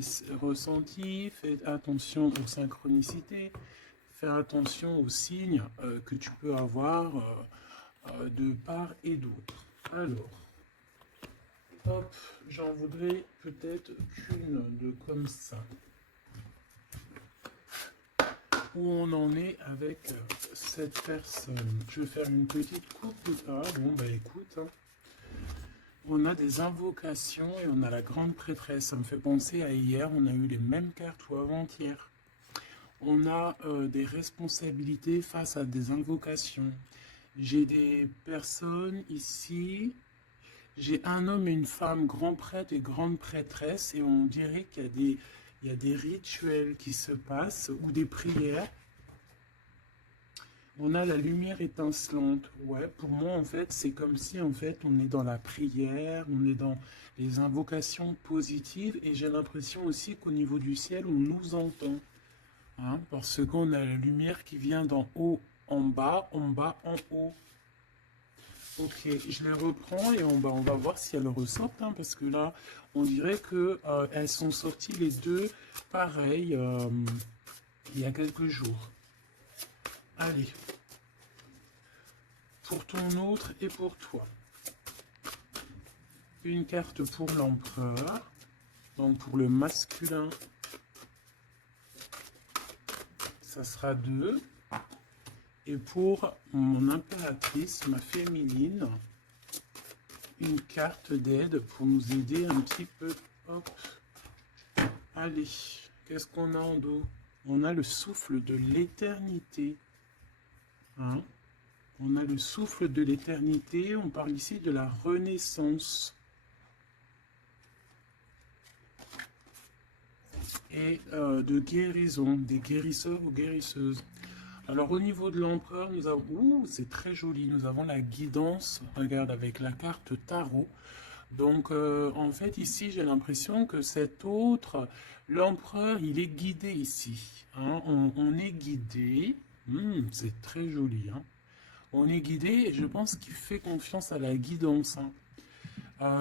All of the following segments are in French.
tes ressentis, fais attention aux synchronicités, fais attention aux signes que tu peux avoir de part et d'autre. Alors, hop, j'en voudrais peut-être qu'une de comme ça. Où on en est avec cette personne. Je vais faire une petite coupe de pas. Bon, bah écoute, hein. On a des invocations et on a la grande prêtresse. Ça me fait penser à hier, on a eu les mêmes cartes ou avant-hier. On a des responsabilités face à des invocations. J'ai des personnes ici. J'ai un homme et une femme, grand prêtre et grande prêtresse, et on dirait qu'il y a des rituels qui se passent ou des prières. On a la lumière étincelante. Ouais, pour moi, en fait, c'est comme si, en fait, on est dans la prière, on est dans les invocations positives, et j'ai l'impression aussi qu'au niveau du ciel, on nous entend. Hein, parce qu'on a la lumière qui vient d'en haut en bas, en haut. Ok, je les reprends et on va voir si elles ressortent, hein, parce que là, on dirait que elles sont sorties les deux pareilles il y a quelques jours. Allez, pour ton autre et pour toi. Une carte pour l'empereur, donc pour le masculin, ça sera 2. Et pour mon impératrice, ma féminine, une carte d'aide pour nous aider un petit peu. Hop. Allez, qu'est-ce qu'on a en dos? On a le souffle de l'éternité. Hein? On a le souffle de l'éternité. On parle ici de la renaissance. Et de guérison, des guérisseurs ou guérisseuses. Alors au niveau de l'empereur, nous avons, ouh, c'est très joli, nous avons la guidance, regarde avec la carte tarot. Donc en fait ici j'ai l'impression que cet autre, l'empereur, il est guidé ici. Hein, on est guidé, c'est très joli. Hein. On est guidé et je pense qu'il fait confiance à la guidance. Hein.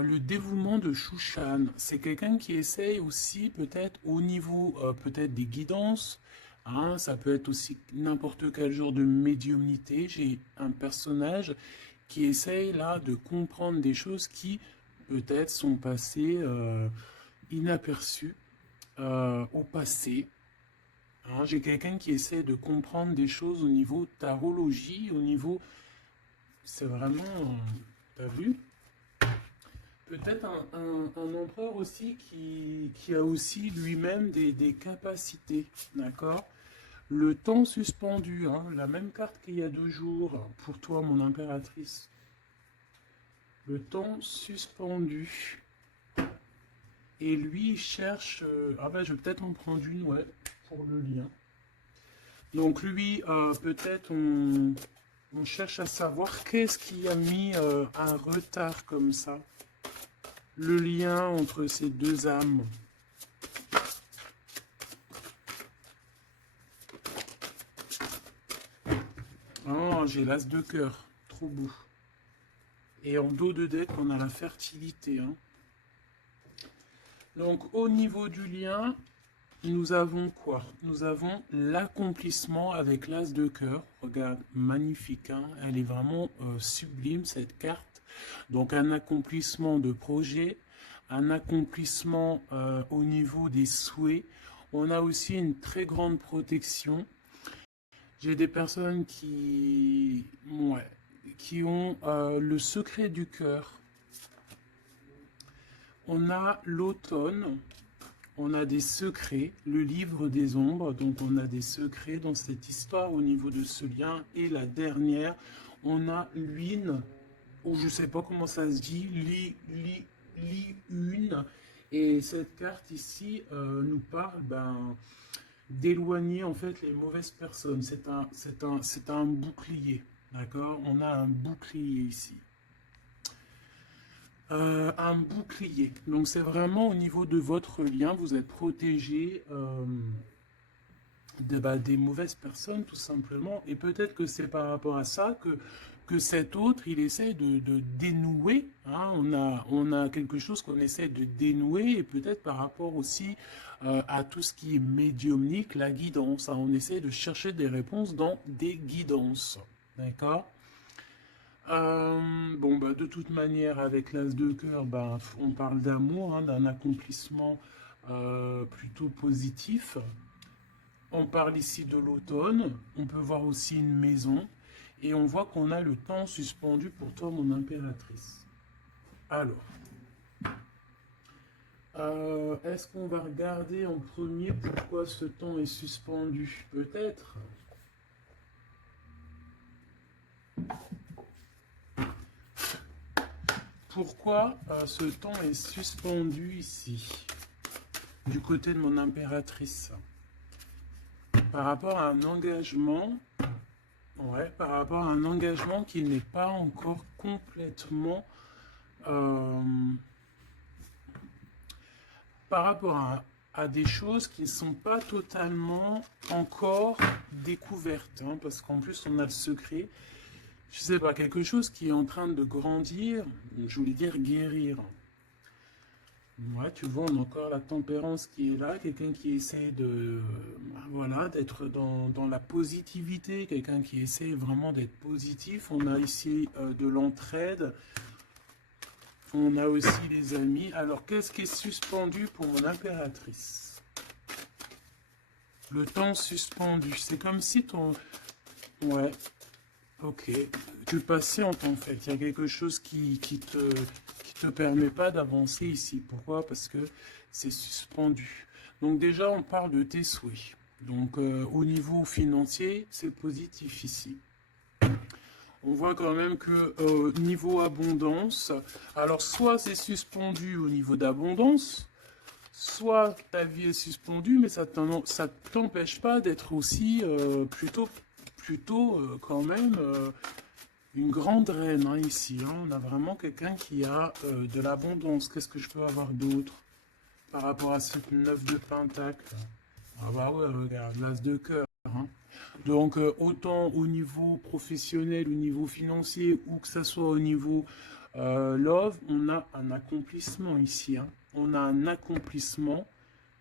Le dévouement de Shushan, c'est quelqu'un qui essaye aussi peut-être au niveau peut-être des guidances. Hein, ça peut être aussi n'importe quel genre de médiumnité. J'ai un personnage qui essaye là de comprendre des choses qui peut-être sont passées inaperçues au passé. Hein, j'ai quelqu'un qui essaie de comprendre des choses au niveau tarologie, au niveau... C'est vraiment... T'as vu? Peut-être un empereur aussi qui a aussi lui-même des capacités, d'accord? Le temps suspendu, hein, la même carte qu'il y a 2 jours, pour toi, mon impératrice. Le temps suspendu. Et lui, il cherche... ah ben, je vais peut-être en prendre une, ouais, pour le lien. Donc lui, peut-être on cherche à savoir qu'est-ce qui a mis un retard comme ça. Le lien entre ces deux âmes. Oh, j'ai l'as de cœur. Trop beau. Et en dos de deck, on a la fertilité. Hein. Donc, au niveau du lien, nous avons quoi? Nous avons l'accomplissement avec l'as de cœur. Regarde, magnifique. Hein. Elle est vraiment sublime, cette carte. Donc, un accomplissement de projet, un accomplissement au niveau des souhaits. On a aussi une très grande protection. J'ai des personnes qui ont le secret du cœur. On a l'automne, on a des secrets, le livre des ombres, donc on a des secrets dans cette histoire au niveau de ce lien. Et la dernière, on a l'une, ou je ne sais pas comment ça se dit, une. Et cette carte ici nous parle d'éloigner en fait les mauvaises personnes. C'est un bouclier, d'accord? On a un bouclier ici. Un bouclier. Donc c'est vraiment au niveau de votre lien, vous êtes protégé des mauvaises personnes tout simplement. Et peut-être que c'est par rapport à ça que que cet autre, il essaie de dénouer. Hein. On a quelque chose qu'on essaie de dénouer, et peut-être par rapport aussi à tout ce qui est médiumnique, la guidance. Hein. On essaie de chercher des réponses dans des guidances. D'accord? Bon, bah, de toute manière, avec l'as de cœur, bah, on parle d'amour, hein, d'un accomplissement plutôt positif. On parle ici de l'automne, on peut voir aussi une maison, et on voit qu'on a le temps suspendu pour toi, mon impératrice. Alors, est-ce qu'on va regarder en premier pourquoi ce temps est suspendu? Peut-être. Pourquoi ce temps est suspendu ici, du côté de mon impératrice? Par rapport à un engagement, ouais, par rapport à un engagement qui n'est pas encore complètement, par rapport à des choses qui ne sont pas totalement encore découvertes, hein, parce qu'en plus on a le secret. Je sais pas, quelque chose qui est en train de grandir, je voulais dire guérir. Ouais, tu vois, on a encore la tempérance qui est là, quelqu'un qui essaie de, voilà, d'être dans la positivité, quelqu'un qui essaie vraiment d'être positif. On a ici de l'entraide, on a aussi les amis. Alors, qu'est-ce qui est suspendu pour mon impératrice? Le temps suspendu, c'est comme si ton... Ouais, ok, tu patientes en fait, il y a quelque chose qui te permet pas d'avancer ici. Pourquoi? Parce que c'est suspendu. Donc déjà, on parle de tes souhaits. Donc au niveau financier, c'est positif ici. On voit quand même que niveau abondance, alors soit c'est suspendu au niveau d'abondance, soit ta vie est suspendue, mais ça t'empêche pas d'être aussi plutôt quand même une grande reine, hein, ici. Hein. On a vraiment quelqu'un qui a de l'abondance. Qu'est-ce que je peux avoir d'autre par rapport à ce 9 de pentacle? Ah bah ouais, regarde, l'as de cœur. Hein. Donc, autant au niveau professionnel, au niveau financier, ou que ce soit au niveau love, on a un accomplissement ici. Hein. On a un accomplissement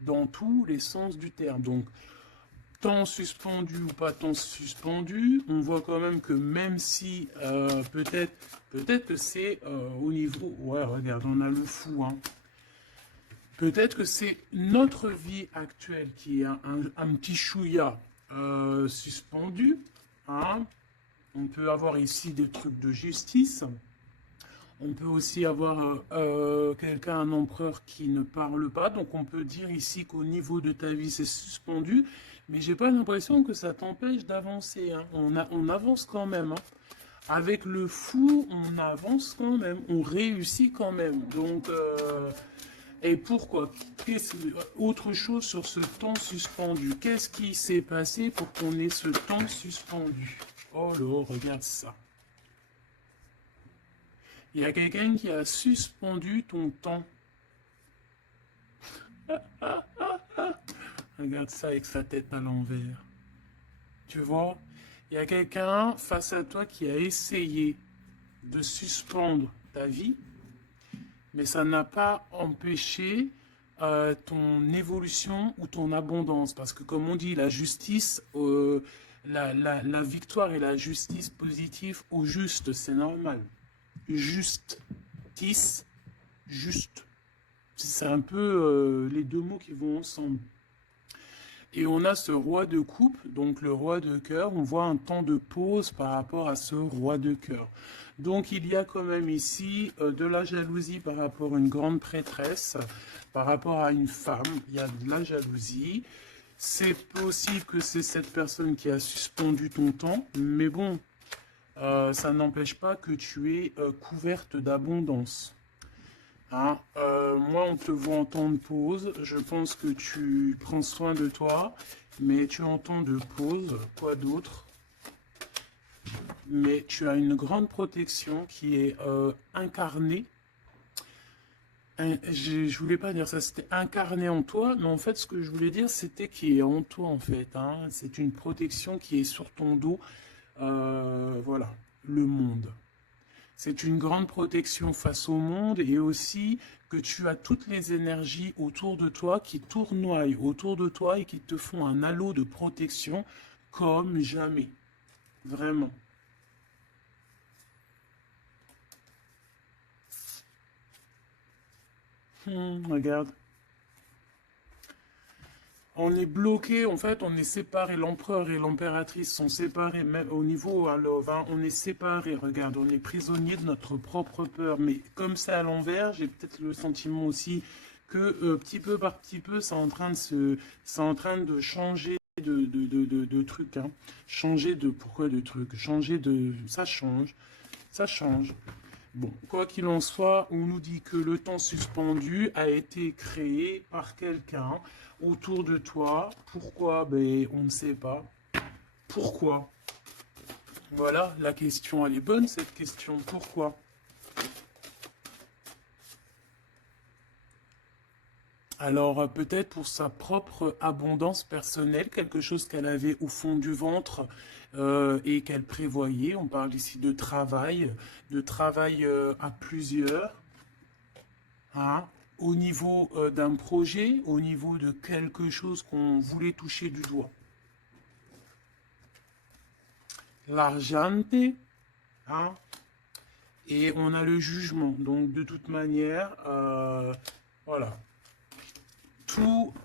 dans tous les sens du terme. Donc, temps suspendu ou pas temps suspendu, on voit quand même que même si peut-être que c'est au niveau... Ouais, regarde, on a le fou. Hein. Peut-être que c'est notre vie actuelle qui est un petit chouïa suspendu. Hein. On peut avoir ici des trucs de justice. On peut aussi avoir quelqu'un, un empereur qui ne parle pas. Donc on peut dire ici qu'au niveau de ta vie, c'est suspendu. Mais j'ai pas l'impression que ça t'empêche d'avancer. Hein. On avance quand même. Hein. Avec le fou, on avance quand même. On réussit quand même. Donc, et pourquoi? Autre chose sur ce temps suspendu. Qu'est-ce qui s'est passé pour qu'on ait ce temps suspendu? Oh là, regarde ça. Il y a quelqu'un qui a suspendu ton temps. Regarde ça avec sa tête à l'envers. Tu vois, il y a quelqu'un face à toi qui a essayé de suspendre ta vie, mais ça n'a pas empêché ton évolution ou ton abondance. Parce que comme on dit, la justice, la victoire et la justice positive au juste, c'est normal. Justice, juste. C'est un peu les deux mots qui vont ensemble. Et on a ce roi de coupe, donc le roi de cœur. On voit un temps de pause par rapport à ce roi de cœur. Donc il y a quand même ici de la jalousie par rapport à une grande prêtresse, par rapport à une femme. Il y a de la jalousie. C'est possible que c'est cette personne qui a suspendu ton temps, mais bon, ça n'empêche pas que tu es couverte d'abondance. Hein, moi, on te voit en temps de pause. Je pense que tu prends soin de toi, mais tu es en temps de pause. Quoi d'autre? Mais tu as une grande protection qui est incarnée. Je voulais pas dire ça, c'était incarné en toi, mais en fait, ce que je voulais dire, c'était qui est en toi, en fait. Hein. C'est une protection qui est sur ton dos. Voilà. le monde. C'est une grande protection face au monde et aussi que tu as toutes les énergies autour de toi qui tournoient autour de toi et qui te font un halo de protection comme jamais. Vraiment. Regarde. On est bloqué, en fait, on est séparés. L'empereur et l'impératrice sont séparés, même au niveau à Love, hein, on est séparés. Regarde, on est prisonnier de notre propre peur. Mais comme c'est à l'envers, j'ai peut-être le sentiment aussi que petit peu par petit peu, c'est en train de changer de trucs, hein. Changer de, pourquoi de trucs? Changer de, ça change, ça change. Bon, quoi qu'il en soit, on nous dit que le temps suspendu a été créé par quelqu'un autour de toi. Pourquoi? Ben, on ne sait pas. Pourquoi? Voilà, la question, elle est bonne, cette question. Pourquoi? Alors, peut-être pour sa propre abondance personnelle, quelque chose qu'elle avait au fond du ventre et qu'elle prévoyait. On parle ici de travail à plusieurs, hein, au niveau d'un projet, au niveau de quelque chose qu'on voulait toucher du doigt. L'argente, hein, et on a le jugement. Donc, de toute manière, voilà.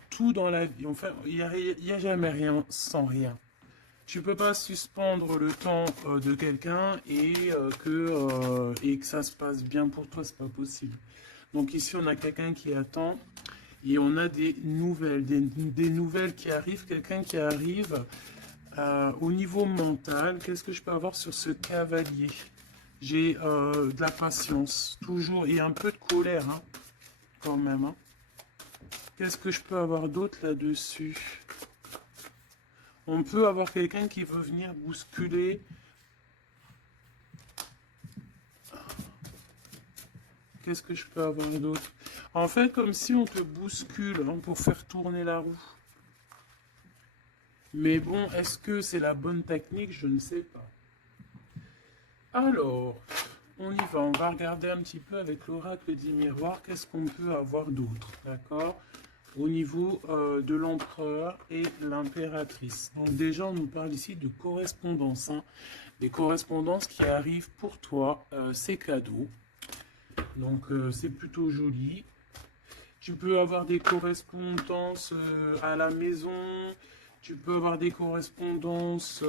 Tout dans la vie, enfin, il n'y a jamais rien sans rien. Tu peux pas suspendre le temps de quelqu'un et que ça se passe bien pour toi, c'est pas possible. Donc ici, on a quelqu'un qui attend et on a des nouvelles, des nouvelles qui arrivent, quelqu'un qui arrive au niveau mental. Qu'est-ce que je peux avoir sur ce cavalier? J'ai de la patience, toujours, et un peu de colère, hein, quand même, hein. Qu'est-ce que je peux avoir d'autre là-dessus? On peut avoir quelqu'un qui veut venir bousculer. Qu'est-ce que je peux avoir d'autre? En fait, comme si on te bouscule, hein, pour faire tourner la roue. Mais bon, est-ce que c'est la bonne technique? Je ne sais pas. Alors, on y va. On va regarder un petit peu avec l'oracle des miroirs. Qu'est-ce qu'on peut avoir d'autre? D'accord? Au niveau de l'empereur et l'impératrice. Donc déjà, on nous parle ici de correspondance, hein. Des correspondances qui arrivent pour toi, c'est cadeau. Donc c'est plutôt joli. Tu peux avoir des correspondances à la maison. Tu peux avoir des correspondances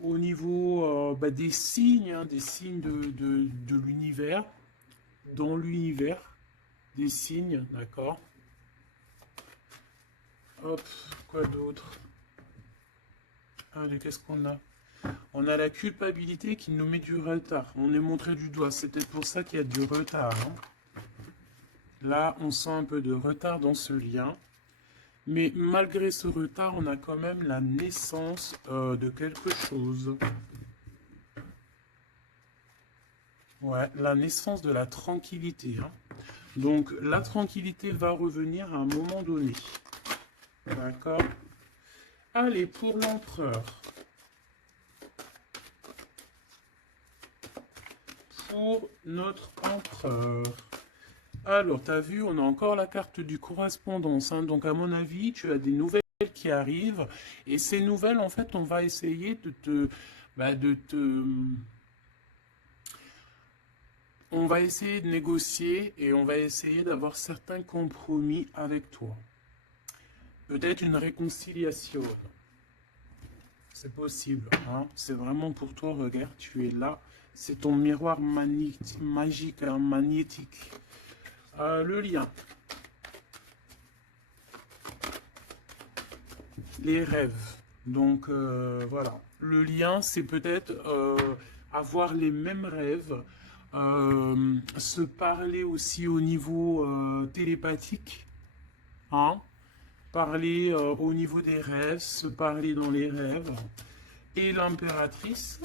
au niveau des signes, hein, des signes de l'univers. Dans l'univers, des signes, d'accord? Hop, quoi d'autre? Allez, qu'est-ce qu'on a? On a la culpabilité qui nous met du retard. On est montré du doigt. C'est peut-être pour ça qu'il y a du retard, hein. Là, on sent un peu de retard dans ce lien. Mais malgré ce retard, on a quand même la naissance de quelque chose. Ouais, la naissance de la tranquillité, hein. Donc, la tranquillité va revenir à un moment donné. D'accord? Allez, pour l'empereur. Pour notre empereur. Alors, tu as vu, on a encore la carte du correspondance, hein. Donc, à mon avis, tu as des nouvelles qui arrivent. Et ces nouvelles, en fait, on va essayer on va essayer de négocier et on va essayer d'avoir certains compromis avec toi. Peut-être une réconciliation. C'est possible, hein. C'est vraiment pour toi, regarde, tu es là. C'est ton miroir magique, hein, magnétique. Le lien. Les rêves. Donc, voilà. Le lien, c'est peut-être avoir les mêmes rêves. Se parler aussi au niveau télépathique. Hein? Parler au niveau des rêves, se parler dans les rêves. Et l'impératrice.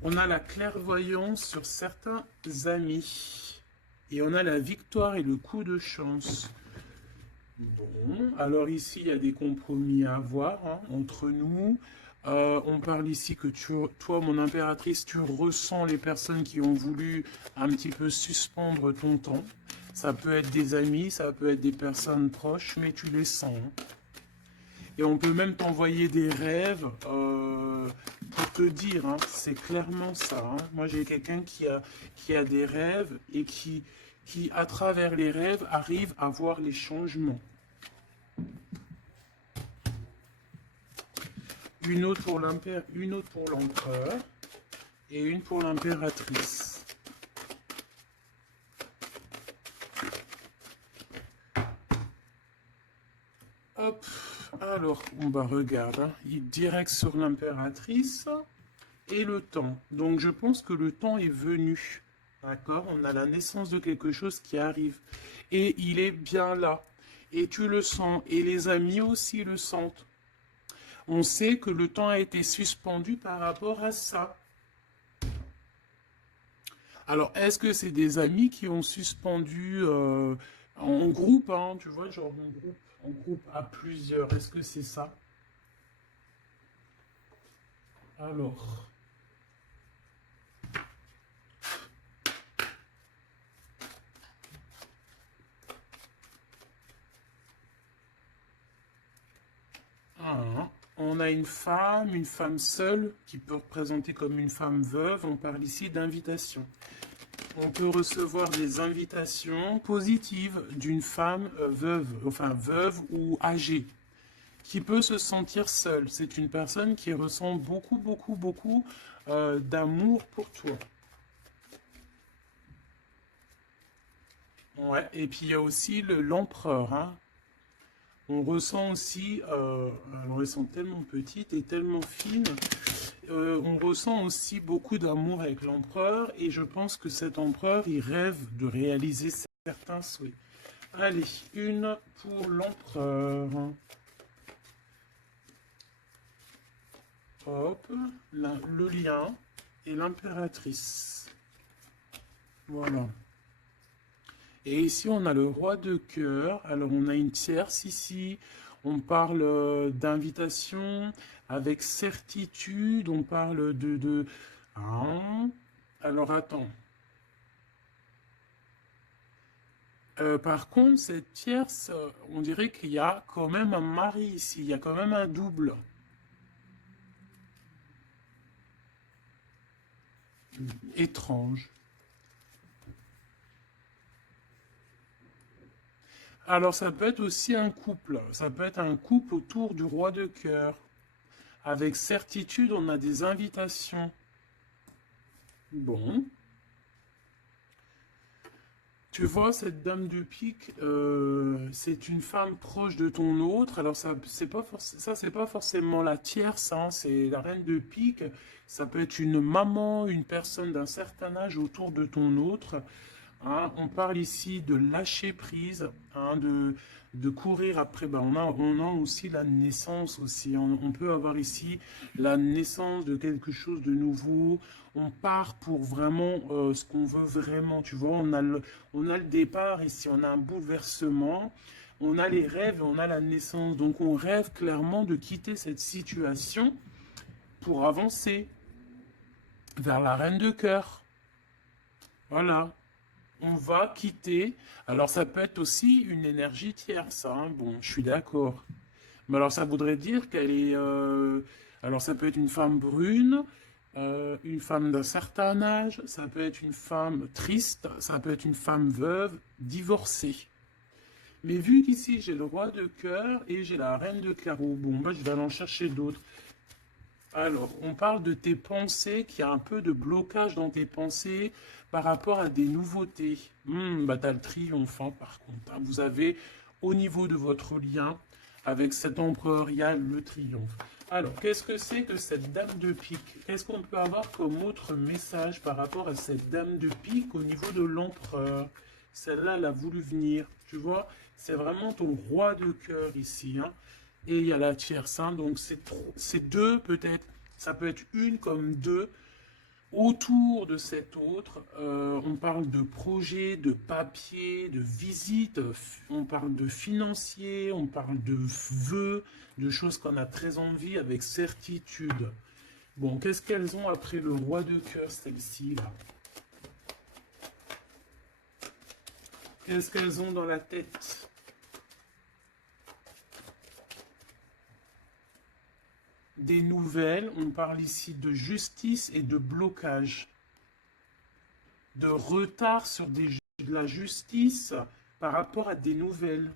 On a la clairvoyance sur certains amis. Et on a la victoire et le coup de chance. Bon, alors ici, il y a des compromis à avoir hein, entre nous. On parle ici que toi, mon impératrice, tu ressens les personnes qui ont voulu un petit peu suspendre ton temps. Ça peut être des amis, ça peut être des personnes proches, mais tu les sens, hein. Et on peut même t'envoyer des rêves pour te dire, hein, c'est clairement ça, hein. Moi, j'ai quelqu'un qui a des rêves et qui, à travers les rêves, arrive à voir les changements. Une autre pour l'empereur et une pour l'impératrice. Hop, alors on va regarder, hein. Direct sur l'impératrice et le temps. Donc je pense que le temps est venu. D'accord? On a la naissance de quelque chose qui arrive. Et il est bien là. Et tu le sens. Et les amis aussi le sentent. On sait que le temps a été suspendu par rapport à ça. Alors, est-ce que c'est des amis qui ont suspendu en groupe, hein, tu vois, genre en groupe à plusieurs? Est-ce que c'est ça? Alors, ah, on a une femme seule, qui peut représenter comme une femme veuve. On parle ici d'invitation. On peut recevoir des invitations positives d'une femme veuve, enfin veuve ou âgée, qui peut se sentir seule. C'est une personne qui ressent beaucoup d'amour pour toi. Ouais, et puis il y a aussi l'empereur, hein. On ressent aussi, alors elles sont tellement petites et tellement fines, on ressent aussi beaucoup d'amour avec l'empereur et je pense que cet empereur, il rêve de réaliser certains souhaits. Allez, une pour l'empereur. Hop, le lien et l'impératrice. Voilà. Et ici, on a le roi de cœur. Alors, on a une tierce ici. On parle d'invitation avec certitude. On parle hein. Alors, attends. Par contre, cette tierce, on dirait qu'il y a quand même un mari ici. Il y a quand même un double. Étrange. Alors, ça peut être aussi un couple. Ça peut être un couple autour du roi de cœur. Avec certitude, on a des invitations. Bon. Tu vois, cette dame de pique, c'est une femme proche de ton autre. Alors, ça, c'est pas forcément la tierce, hein, c'est la reine de pique. Ça peut être une maman, une personne d'un certain âge autour de ton autre. Hein. On parle ici de lâcher prise, hein, de courir après. Ben, on a aussi la naissance aussi. On peut avoir ici la naissance de quelque chose de nouveau. On part pour vraiment ce qu'on veut vraiment. Tu vois, on a le départ ici, on a un bouleversement. On a les rêves et on a la naissance. Donc on rêve clairement de quitter cette situation pour avancer vers la reine de cœur. Voilà. On va quitter. Alors ça peut être aussi une énergie tierce, hein. Bon, je suis d'accord. Mais alors ça voudrait dire qu'elle est... alors ça peut être une femme brune, une femme d'un certain âge, ça peut être une femme triste, ça peut être une femme veuve, divorcée. Mais vu qu'ici j'ai le roi de cœur et j'ai la reine de carreau, bon, bah, je vais aller en chercher d'autres. Alors, on parle de tes pensées, qu'il y a un peu de blocage dans tes pensées par rapport à des nouveautés. Bah, t'as le triomphe, hein, par contre, hein. Vous avez, au niveau de votre lien avec cet empereur, il y a le triomphe. Alors, qu'est-ce que c'est que cette dame de pique? Qu'est-ce qu'on peut avoir comme autre message par rapport à cette dame de pique au niveau de l'empereur? Celle-là, elle a voulu venir, tu vois? C'est vraiment ton roi de cœur ici, hein. Et il y a la tierce, hein, donc c'est deux peut-être. Ça peut être une comme deux. Autour de cet autre, on parle de projet, de papier, de visite, on parle de financier, on parle de vœux, de choses qu'on a très envie avec certitude. Bon, qu'est-ce qu'elles ont après le roi de cœur, celles-ci, là? Qu'est-ce qu'elles ont dans la tête? Des nouvelles, on parle ici de justice et de blocage. De retard sur de la justice par rapport à des nouvelles.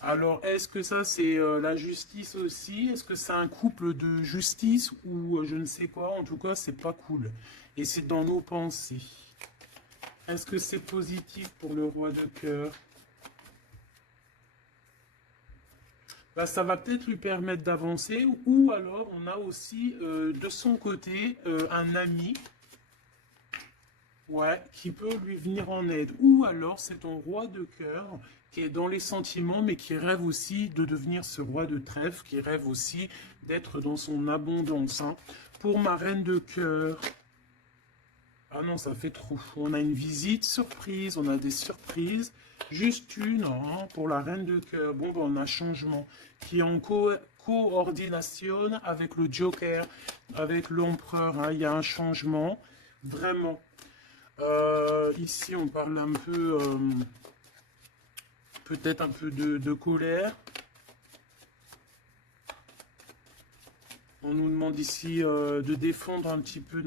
Alors, est-ce que ça, c'est la justice aussi? Est-ce que c'est un couple de justice ou je ne sais quoi? En tout cas, c'est pas cool. Et c'est dans nos pensées. Est-ce que c'est positif pour le roi de cœur? Bah, ça va peut-être lui permettre d'avancer. Ou alors, on a aussi de son côté un ami, ouais, qui peut lui venir en aide. Ou alors, c'est ton roi de cœur qui est dans les sentiments, mais qui rêve aussi de devenir ce roi de trèfle, qui rêve aussi d'être dans son abondance. Hein. Pour ma reine de cœur, ah non, ça fait trop. On a une visite surprise, on a des surprises. Juste une, hein, pour la reine de cœur. Bon, ben, on a changement qui est en coordination avec le Joker, avec l'empereur. Hein. Il y a un changement, vraiment. Ici, on parle un peu, peut-être un peu de colère. On nous demande ici de défendre un petit peu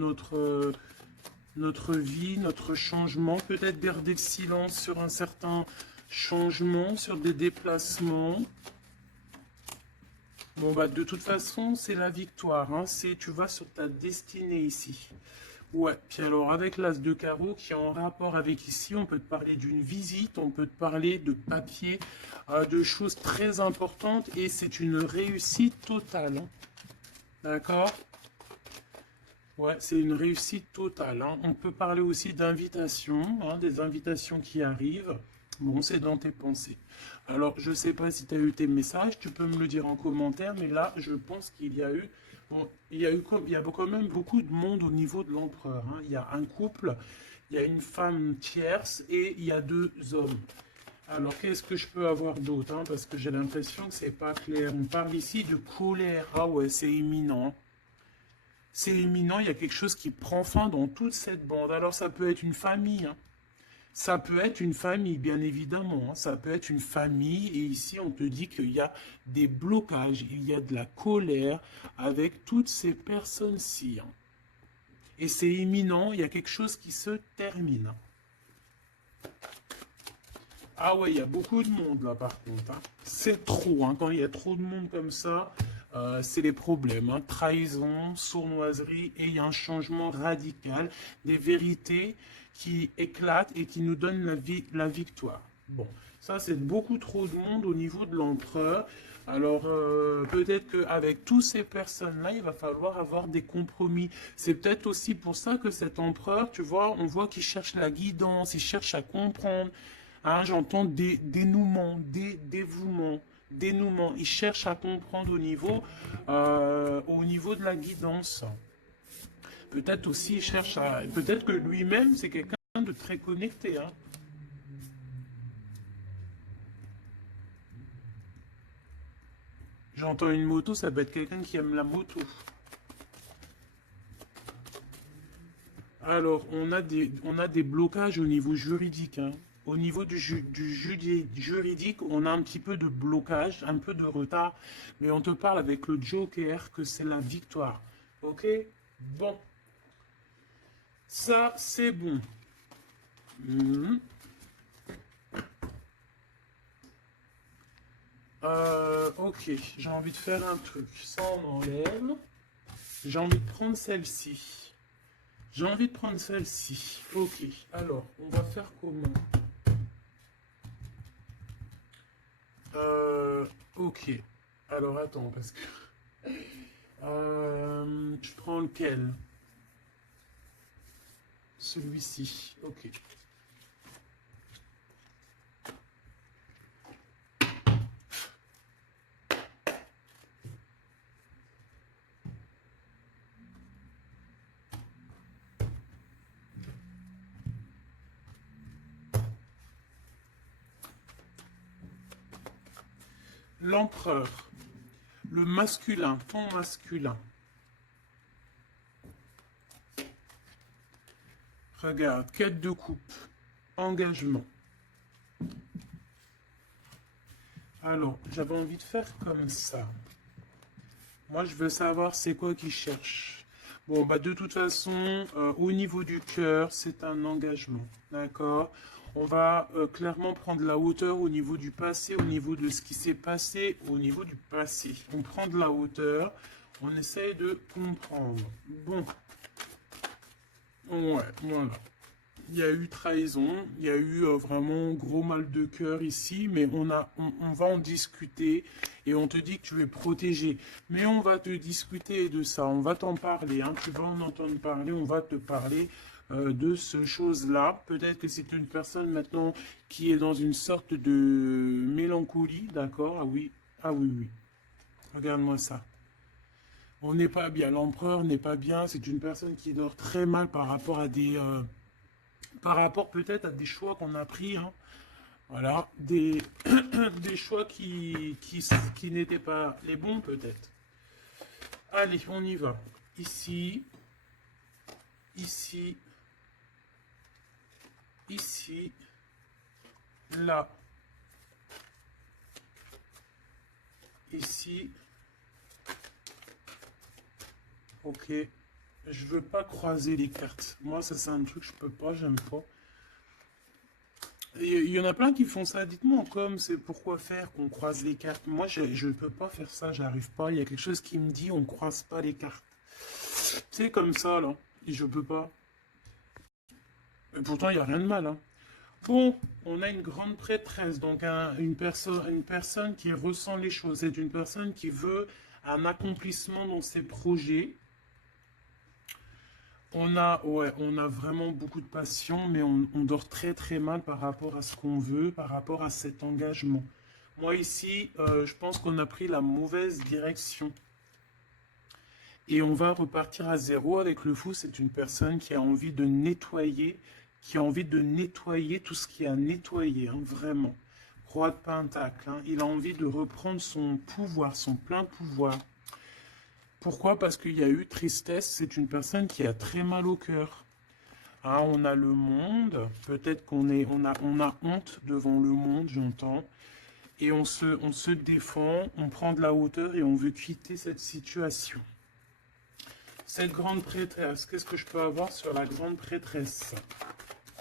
notre vie, notre changement. Peut-être garder le silence sur un certain changement, sur des déplacements. Bon, bah, de toute façon, c'est la victoire. Hein. Tu vas sur ta destinée ici. Ouais, puis alors avec l'as de carreau qui est en rapport avec ici, on peut te parler d'une visite, on peut te parler de papier, de choses très importantes et c'est une réussite totale. Hein. D'accord? Ouais, c'est une réussite totale. Hein. On peut parler aussi d'invitations, hein, des invitations qui arrivent. Bon, c'est dans tes pensées. Alors, je ne sais pas si tu as eu tes messages, tu peux me le dire en commentaire, mais là, je pense qu'il y a eu, bon, il y a quand même beaucoup de monde au niveau de l'empereur. Hein. Il y a un couple, il y a une femme tierce et il y a deux hommes. Alors, qu'est-ce que je peux avoir d'autre hein, parce que j'ai l'impression que c'est pas clair. On parle ici de colère. Ah ouais, c'est imminent. C'est imminent, il y a quelque chose qui prend fin dans toute cette bande. Alors, ça peut être une famille. Hein. Ça peut être une famille, bien évidemment. Hein. Ça peut être une famille. Et ici, on te dit qu'il y a des blocages, il y a de la colère avec toutes ces personnes-ci. Hein. Et c'est imminent, il y a quelque chose qui se termine. Ah ouais, il y a beaucoup de monde là par contre. Hein. C'est trop. Hein. Quand il y a trop de monde comme ça, c'est les problèmes. Hein. Trahison, sournoiserie et il y a un changement radical des vérités qui éclatent et qui nous donnent la victoire. Bon, ça c'est beaucoup trop de monde au niveau de l'empereur. Alors peut-être qu'avec toutes ces personnes-là, il va falloir avoir des compromis. C'est peut-être aussi pour ça que cet empereur, tu vois, on voit qu'il cherche la guidance, il cherche à comprendre. Hein, j'entends dénouement, dévouement, dénouement. Il cherche à comprendre au niveau de la guidance. Peut-être aussi, il cherche à... Peut-être que lui-même, c'est quelqu'un de très connecté. Hein. J'entends une moto, ça peut être quelqu'un qui aime la moto. Alors, on a des blocages au niveau juridique. Hein. Au niveau du juridique, on a un petit peu de blocage, un peu de retard, mais on te parle avec le Joker que c'est la victoire. Ok? Bon. Ça, c'est bon. Ok, j'ai envie de faire un truc. Ça, on enlève. J'ai envie de prendre celle-ci. J'ai envie de prendre celle-ci. Ok, alors, on va faire comment? Ok. Alors, attends, parce que... je prends lequel? Celui-ci. Ok. L'empereur, le masculin, ton masculin. Regarde, quête de coupe, engagement. Alors, j'avais envie de faire comme ça. Moi, je veux savoir c'est quoi qu'il cherche. Bon, bah de toute façon, au niveau du cœur, c'est un engagement. D'accord? On va clairement prendre la hauteur au niveau du passé, au niveau de ce qui s'est passé, au niveau du passé. On prend de la hauteur, on essaye de comprendre. Bon, ouais, voilà. Il y a eu trahison, il y a eu vraiment gros mal de cœur ici, mais on va en discuter et on te dit que tu es protégé. Mais on va te discuter de ça, on va t'en parler, hein, tu vas en entendre parler, on va te parler de ce chose-là. Peut-être que c'est une personne maintenant qui est dans une sorte de mélancolie, d'accord? Ah oui, oui. Regarde-moi ça. On n'est pas bien, l'empereur n'est pas bien, c'est une personne qui dort très mal par rapport à des... par rapport peut-être à des choix qu'on a pris, hein. Voilà, des choix qui n'étaient pas les bons peut-être. Allez, on y va. Ici, ici, ici, là, ici. Ok, je veux pas croiser les cartes. Moi, ça c'est un truc que je peux pas, j'aime pas. Il y en a plein qui font ça. Dites-moi comme c'est pourquoi faire qu'on croise les cartes. Moi, je ne peux pas faire ça, j'arrive pas. Il y a quelque chose qui me dit on croise pas les cartes. C'est comme ça, là. Et je peux pas. Et pourtant, il n'y a rien de mal, hein. Bon, on a une grande prêtresse, donc une personne qui ressent les choses. C'est une personne qui veut un accomplissement dans ses projets. Ouais, on a vraiment beaucoup de passion, mais on dort très très mal par rapport à ce qu'on veut, par rapport à cet engagement. Moi ici, je pense qu'on a pris la mauvaise direction. Et on va repartir à zéro avec le fou. C'est une personne qui a envie de nettoyer, qui a envie de nettoyer tout ce qui a nettoyé, hein, vraiment. Roi de Pentacle, hein, il a envie de reprendre son pouvoir, son plein pouvoir. Pourquoi? Parce qu'il y a eu tristesse. C'est une personne qui a très mal au cœur. Hein, on a le monde. Peut-être on a honte devant le monde, j'entends. Et on se défend, on prend de la hauteur et on veut quitter cette situation. Cette grande prêtresse, qu'est-ce que je peux avoir sur la grande prêtresse?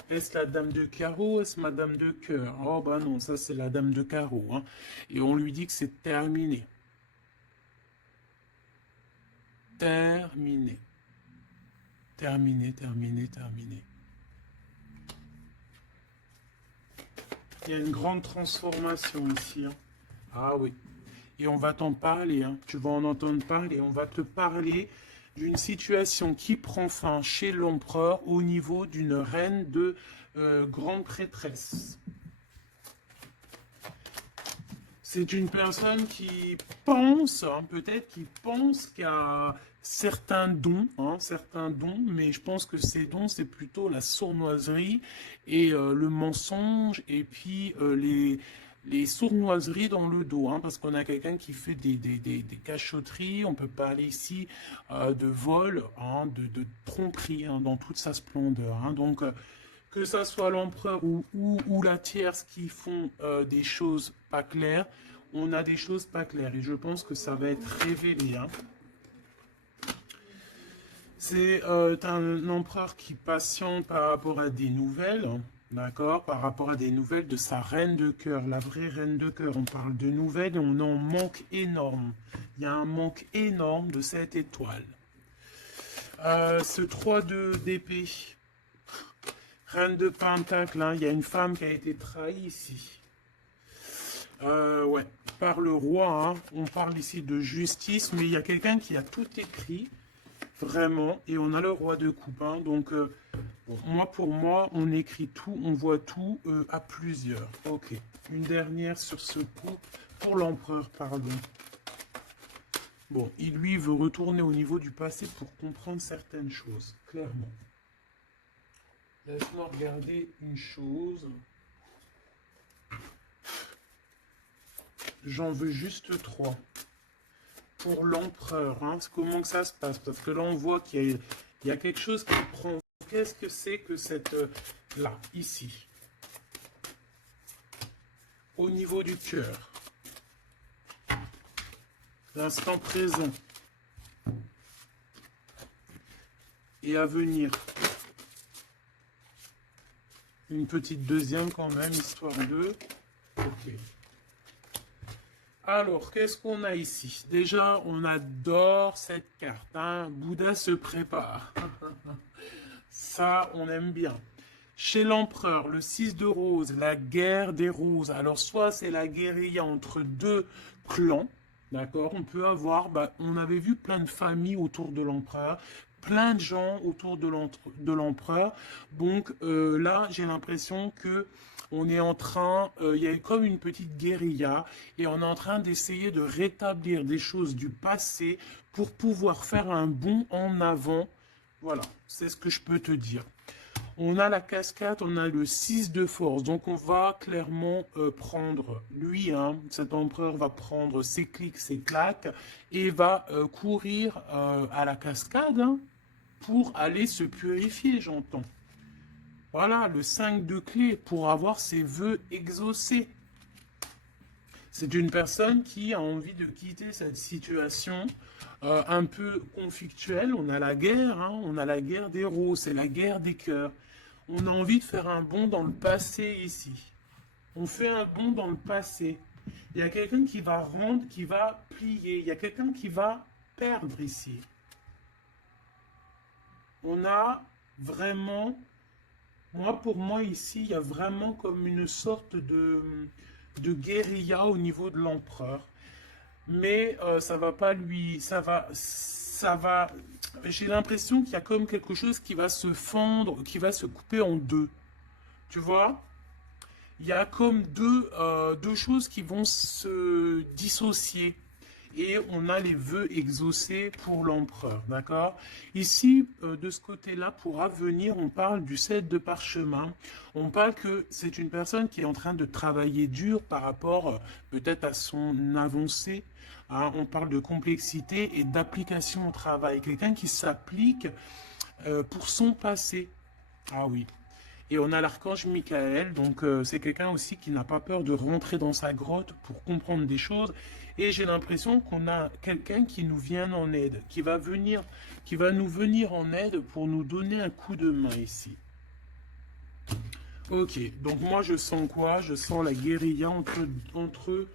Est-ce la dame de carreau? Est-ce madame de cœur? Oh bah non, ça c'est la dame de carreau, hein. Et on lui dit que c'est terminé. Terminé. Terminé, terminé, terminé. Il y a une grande transformation ici, hein. Ah oui. Et on va t'en parler, hein. Tu vas en entendre parler. On va te parler d'une situation qui prend fin chez l'empereur au niveau d'une reine de grande prêtresse. C'est une personne qui pense, hein, peut-être qui pense qu'il y a certains dons, mais je pense que ces dons, c'est plutôt la sournoiserie et le mensonge, et puis les sournoiseries dans le dos, hein, parce qu'on a quelqu'un qui fait des cachotteries. On peut parler ici de vol, hein, de tromperie, hein, dans toute sa splendeur, hein. Donc, que ça soit l'empereur ou la tierce qui font des choses pas claires, on a des choses pas claires. Et je pense que ça va être révélé, hein. C'est un empereur qui patiente par rapport à des nouvelles, hein, d'accord, par rapport à des nouvelles de sa reine de cœur, la vraie reine de cœur. On parle de nouvelles et on en manque énorme. Il y a un manque énorme de cette étoile. Ce 3 d'épée, reine de Pentacle, hein, il y a une femme qui a été trahie ici. Ouais, par le roi, hein. On parle ici de justice, mais il y a quelqu'un qui a tout écrit, vraiment, et on a le roi de coupe, hein. Donc, bon, pour moi, on écrit tout, on voit tout à plusieurs. Ok, une dernière sur ce coup, pour l'empereur, pardon. Bon, il lui veut retourner au niveau du passé pour comprendre certaines choses, clairement. Laisse-moi regarder une chose. J'en veux juste 3. Pour l'empereur, hein, comment que ça se passe? Parce que là, on voit il y a quelque chose qui prend. Qu'est-ce que c'est que cette... là, ici. Au niveau du cœur. L'instant présent. Et à venir. Une petite deuxième quand même, histoire de... Ok. Alors, qu'est-ce qu'on a ici? Déjà, on adore cette carte. Hein. Bouddha se prépare. Ça, on aime bien. Chez l'empereur, le 6 de rose, la guerre des roses. Alors, soit c'est la guérilla entre deux clans. D'accord? On peut avoir, on avait vu plein de familles autour de l'empereur, plein de gens autour de l'empereur. Donc là, j'ai l'impression que on est en train, il y a comme une petite guérilla et on est en train d'essayer de rétablir des choses du passé pour pouvoir faire un bond en avant. Voilà, c'est ce que je peux te dire. On a la cascade, on a le 6 de force. Donc, on va clairement prendre, lui, hein, cet empereur va prendre ses clics, ses claques et va courir à la cascade hein, pour aller se purifier, j'entends. Voilà, le 5 de clé pour avoir ses vœux exaucés. C'est une personne qui a envie de quitter cette situation un peu conflictuelle. On a la guerre, hein, on a la guerre des roses, c'est la guerre des cœurs. On a envie de faire un bond dans le passé ici. On fait un bond dans le passé. Il y a quelqu'un qui va rendre, qui va plier. Il y a quelqu'un qui va perdre ici. On a vraiment... pour moi, ici, il y a vraiment comme une sorte de guérilla au niveau de l'empereur. Mais ça va pas lui... Ça va... J'ai l'impression qu'il y a comme quelque chose qui va se fendre, qui va se couper en deux. Tu vois? Il y a comme deux choses qui vont se dissocier. Et on a les vœux exaucés pour l'empereur, d'accord? Ici, de ce côté-là, pour avenir, on parle du 7 de parchemin. On parle que c'est une personne qui est en train de travailler dur par rapport peut-être à son avancée. Hein. On parle de complexité et d'application au travail. Quelqu'un qui s'applique pour son passé. Ah oui. Et on a l'archange Michael, donc c'est quelqu'un aussi qui n'a pas peur de rentrer dans sa grotte pour comprendre des choses. Et j'ai l'impression qu'on a quelqu'un qui nous vient en aide, qui va nous venir en aide pour nous donner un coup de main ici. Ok, donc moi je sens quoi? Je sens la guérilla entre eux.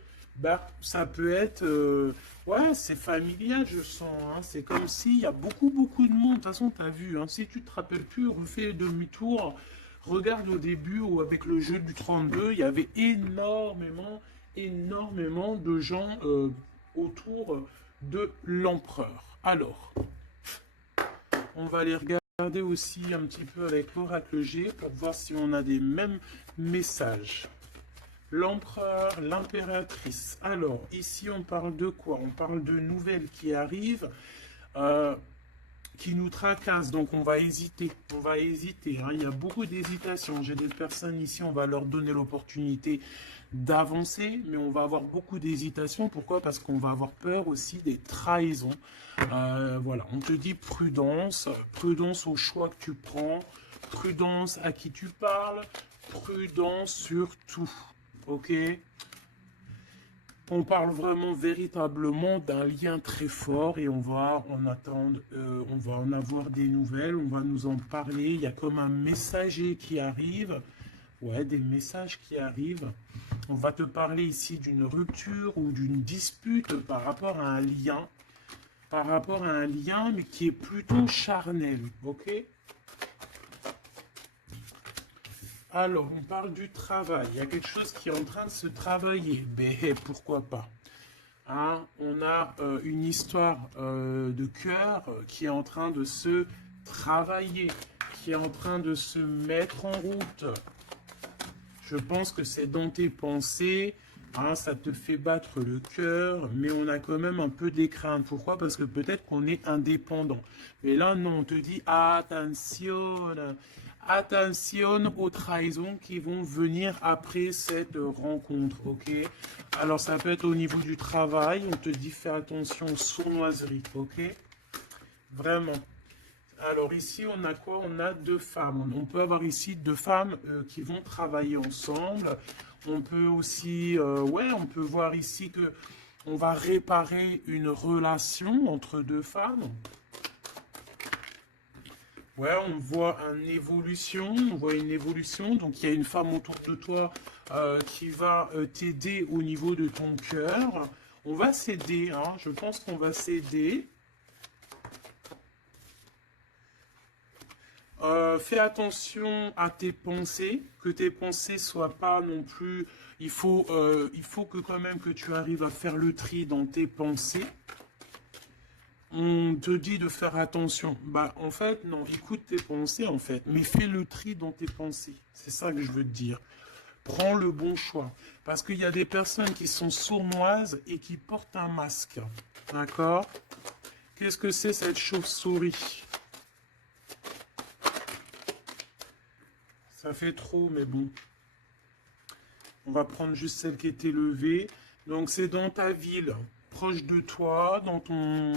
Ça peut être... ouais, c'est familial, je sens. Hein. C'est comme s'il y a beaucoup de monde. De toute façon, tu as vu. Hein. Si tu te rappelles plus, refais demi-tour. Regarde au début où avec le jeu du 32, il y avait énormément de gens autour de l'empereur. Alors, on va les regarder aussi un petit peu avec l'oracle G pour voir si on a des mêmes messages. L'empereur, l'impératrice. Alors, ici, on parle de quoi? On parle de nouvelles qui arrivent, qui nous tracassent. Donc, on va hésiter. On va hésiter. Hein. Il y a beaucoup d'hésitation. J'ai des personnes ici, on va leur donner l'opportunité d'avancer, mais on va avoir beaucoup d'hésitation. Pourquoi? Parce qu'on va avoir peur aussi des trahisons. Voilà, on te dit prudence. Prudence au choix que tu prends. Prudence à qui tu parles. Prudence sur tout. Ok, on parle vraiment véritablement d'un lien très fort et on va en attendre, on va en avoir des nouvelles, on va nous en parler. Il y a comme un messager qui arrive, ouais, des messages qui arrivent. On va te parler ici d'une rupture ou d'une dispute par rapport à un lien, mais qui est plutôt charnel, ok? Alors, on parle du travail. Il y a quelque chose qui est en train de se travailler. Mais pourquoi pas? Hein, on a une histoire de cœur qui est en train de se travailler, qui est en train de se mettre en route. Je pense que c'est dans tes pensées. Hein, ça te fait battre le cœur, mais on a quand même un peu des craintes. Pourquoi? Parce que peut-être qu'on est indépendant. Mais là, non, on te dit attention. Attention aux trahisons qui vont venir après cette rencontre, ok? Alors, ça peut être au niveau du travail, on te dit fais attention aux sournoiseries, ok? Vraiment. Alors ici, on a quoi? On a deux femmes. On peut avoir ici deux femmes qui vont travailler ensemble. On peut aussi, ouais, on peut voir ici que on va réparer une relation entre deux femmes. Ouais, on voit on voit une évolution. Donc il y a une femme autour de toi qui va t'aider au niveau de ton cœur. On va s'aider, hein. Je pense qu'on va s'aider. Fais attention à tes pensées, que tes pensées soient pas non plus. Il faut que quand même que tu arrives à faire le tri dans tes pensées. On te dit de faire attention. Bah, en fait, non, écoute tes pensées, en fait, mais fais le tri dans tes pensées. C'est ça que je veux te dire. Prends le bon choix. Parce qu'il y a des personnes qui sont sournoises et qui portent un masque. D'accord? Qu'est-ce que c'est cette chauve-souris? Ça fait trop, mais bon. On va prendre juste celle qui est élevée. Donc, c'est dans ta ville, proche de toi, dans ton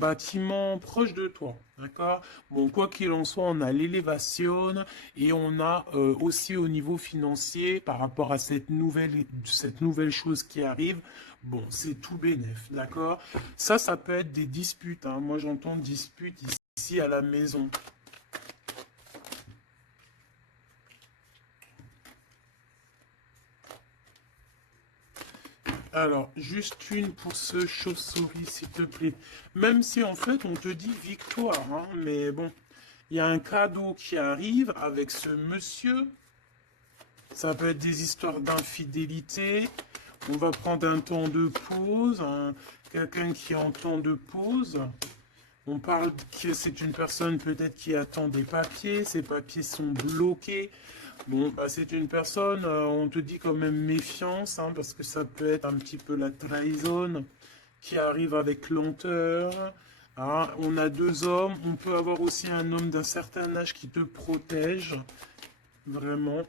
bâtiment, proche de toi. D'accord? Bon, quoi qu'il en soit, on a l'élévation et on a aussi au niveau financier, par rapport à cette nouvelle chose qui arrive, bon, c'est tout bénef. D'accord? Ça peut être des disputes, hein. Moi, j'entends disputes ici à la maison. Alors, juste une pour ce chauve-souris, s'il te plaît. Même si, en fait, on te dit victoire, hein, mais bon, il y a un cadeau qui arrive avec ce monsieur. Ça peut être des histoires d'infidélité. On va prendre un temps de pause, hein, quelqu'un qui est en temps de pause. On parle que c'est une personne peut-être qui attend des papiers. Ces papiers sont bloqués. Bon, bah, c'est une personne, on te dit quand même méfiance, hein, parce que ça peut être un petit peu la trahison qui arrive avec lenteur. Hein. On a deux hommes, on peut avoir aussi un homme d'un certain âge qui te protège. Vraiment.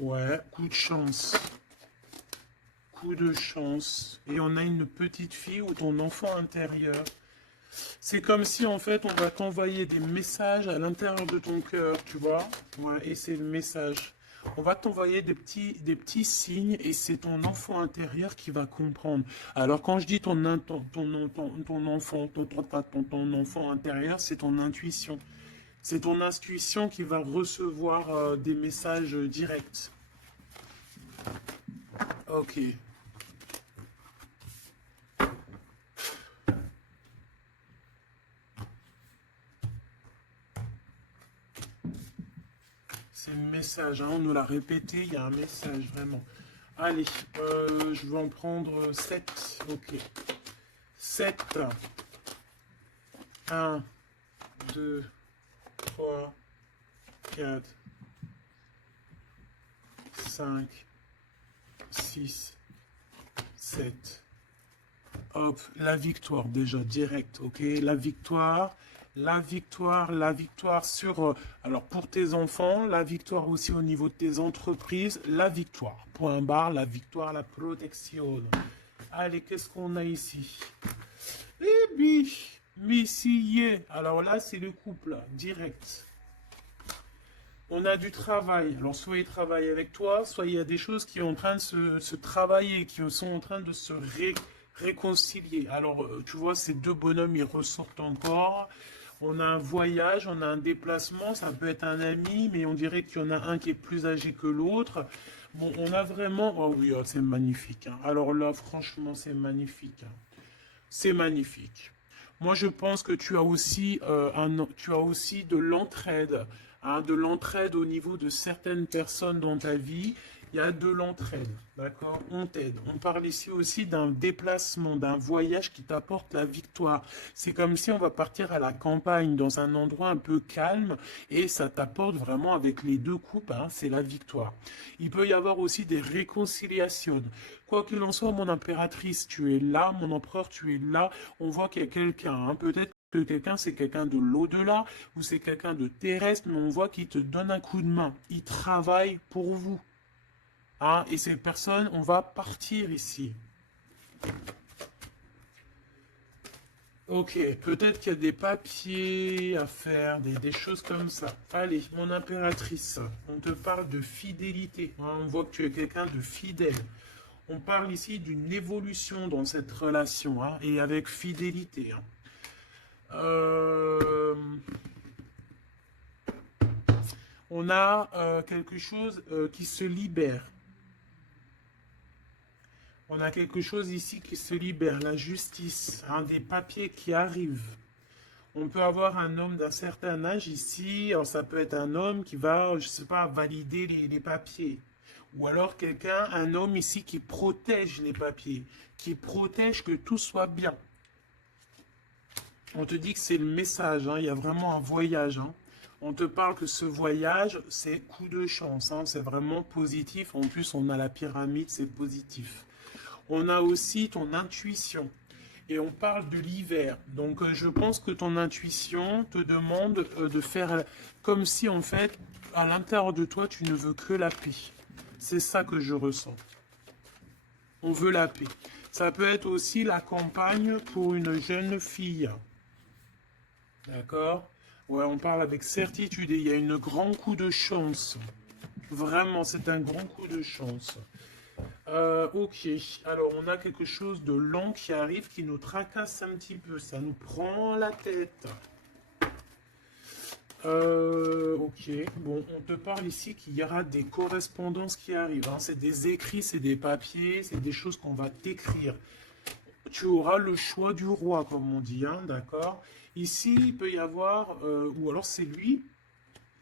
Ouais, coup de chance. Coup de chance. Et on a une petite fille ou ton enfant intérieur. C'est comme si, en fait, on va t'envoyer des messages à l'intérieur de ton cœur, tu vois. Ouais, et c'est le message. On va t'envoyer des petits signes et c'est ton enfant intérieur qui va comprendre. Alors, quand je dis ton enfant intérieur, c'est ton intuition. C'est ton intuition qui va recevoir des messages directs. Ok. C'est le message, hein, on nous l'a répété, il y a un message, vraiment. Allez, je vais en prendre 7. Ok. 7. 1, 2, 3, 4, 5, 6, 7. Hop, la victoire déjà, direct, ok? La victoire sur, alors pour tes enfants, la victoire aussi au niveau de tes entreprises, la victoire, point barre, la victoire, la protection. Allez, qu'est-ce qu'on a ici? Eh bien, Messieurs, alors là, c'est le couple, direct. On a du travail, alors soit il travaille avec toi, soit il y a des choses qui sont en train de se travailler, qui sont en train de se réconcilier. Alors, tu vois, ces deux bonhommes, ils ressortent encore. On a un voyage, on a un déplacement, ça peut être un ami, mais on dirait qu'il y en a un qui est plus âgé que l'autre. Bon, on a vraiment... Oh oui, oh, c'est magnifique. Hein. Alors là, franchement, c'est magnifique. Hein. C'est magnifique. Moi, je pense que tu as aussi de l'entraide. Hein, de l'entraide au niveau de certaines personnes dans ta vie. Il y a de l'entraide, d'accord? On t'aide. On parle ici aussi d'un déplacement, d'un voyage qui t'apporte la victoire. C'est comme si on va partir à la campagne, dans un endroit un peu calme, et ça t'apporte vraiment avec les deux coupes, hein, c'est la victoire. Il peut y avoir aussi des réconciliations. Quoi qu'il en soit, mon impératrice, tu es là, mon empereur, tu es là. On voit qu'il y a quelqu'un, hein, peut-être que quelqu'un, c'est quelqu'un de l'au-delà, ou c'est quelqu'un de terrestre, mais on voit qu'il te donne un coup de main. Il travaille pour vous. Hein, et ces personnes, on va partir ici. Ok, peut-être qu'il y a des papiers à faire, des choses comme ça. Allez, mon impératrice, on te parle de fidélité. Hein, on voit que tu es quelqu'un de fidèle. On parle ici d'une évolution dans cette relation, hein, et avec fidélité. Hein. On a quelque chose qui se libère. On a quelque chose ici qui se libère, la justice, hein, des papiers qui arrivent. On peut avoir un homme d'un certain âge ici, alors ça peut être un homme qui va, je sais pas, valider les papiers. Ou alors quelqu'un, un homme ici qui protège les papiers, qui protège que tout soit bien. On te dit que c'est le message, hein, il y a vraiment un voyage. Hein. On te parle que ce voyage, c'est coup de chance, hein, c'est vraiment positif. En plus, on a la pyramide, c'est positif. On a aussi ton intuition. Et on parle de l'hiver. Donc, je pense que ton intuition te demande de faire comme si, en fait, à l'intérieur de toi, tu ne veux que la paix. C'est ça que je ressens. On veut la paix. Ça peut être aussi la campagne pour une jeune fille. D'accord? Ouais, on parle avec certitude et il y a un grand coup de chance. Vraiment, c'est un grand coup de chance. Ok, alors on a quelque chose de lent qui arrive, qui nous tracasse un petit peu, ça nous prend la tête. Ok, bon, on te parle ici qu'il y aura des correspondances qui arrivent, hein. C'est des écrits, c'est des papiers, c'est des choses qu'on va t'écrire. Tu auras le choix du roi, comme on dit, hein, d'accord? Ici, il peut y avoir, ou alors c'est lui,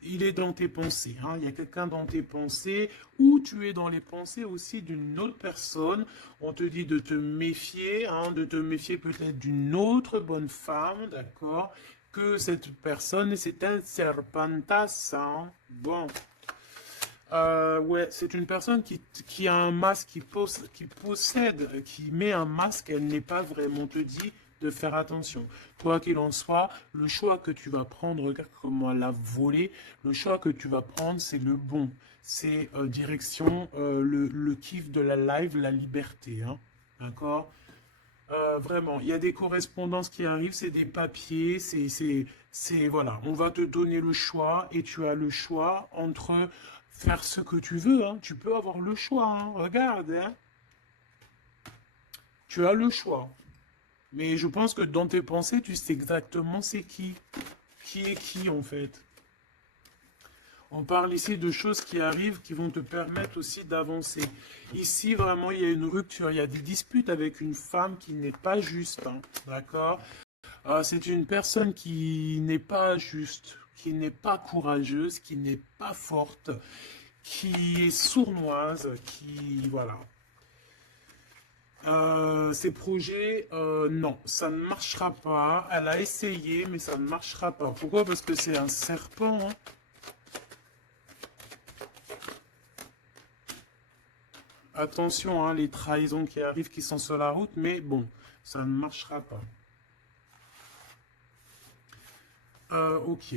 il est dans tes pensées. Hein. Il y a quelqu'un dans tes pensées ou tu es dans les pensées aussi d'une autre personne. On te dit de te méfier, hein, de te méfier peut-être d'une autre bonne femme, d'accord? Que cette personne, c'est un serpentas. Hein. Bon. Ouais, c'est une personne qui a un masque, qui possède, qui met un masque, elle n'est pas vraiment, on te dit de faire attention. Quoi qu'il en soit, le choix que tu vas prendre, regarde comment elle a volé, le choix que tu vas prendre, c'est le bon. C'est direction le kiff de la live, la liberté. Hein. D'accord? Vraiment, il y a des correspondances qui arrivent, c'est des papiers, voilà, on va te donner le choix et tu as le choix entre faire ce que tu veux, hein. Tu peux avoir le choix, hein. Regarde, hein. Tu as le choix. Mais je pense que dans tes pensées, tu sais exactement c'est qui est qui en fait. On parle ici de choses qui arrivent qui vont te permettre aussi d'avancer. Ici, vraiment, il y a une rupture. Il y a des disputes avec une femme qui n'est pas juste. Hein, d'accord? C'est une personne qui n'est pas juste, qui n'est pas courageuse, qui n'est pas forte, qui est sournoise, qui... Voilà. Ces projets, non, ça ne marchera pas. Elle a essayé, mais ça ne marchera pas. Pourquoi? Parce que c'est un serpent. Hein. Attention, hein, les trahisons qui arrivent, qui sont sur la route, mais bon, ça ne marchera pas. Ok.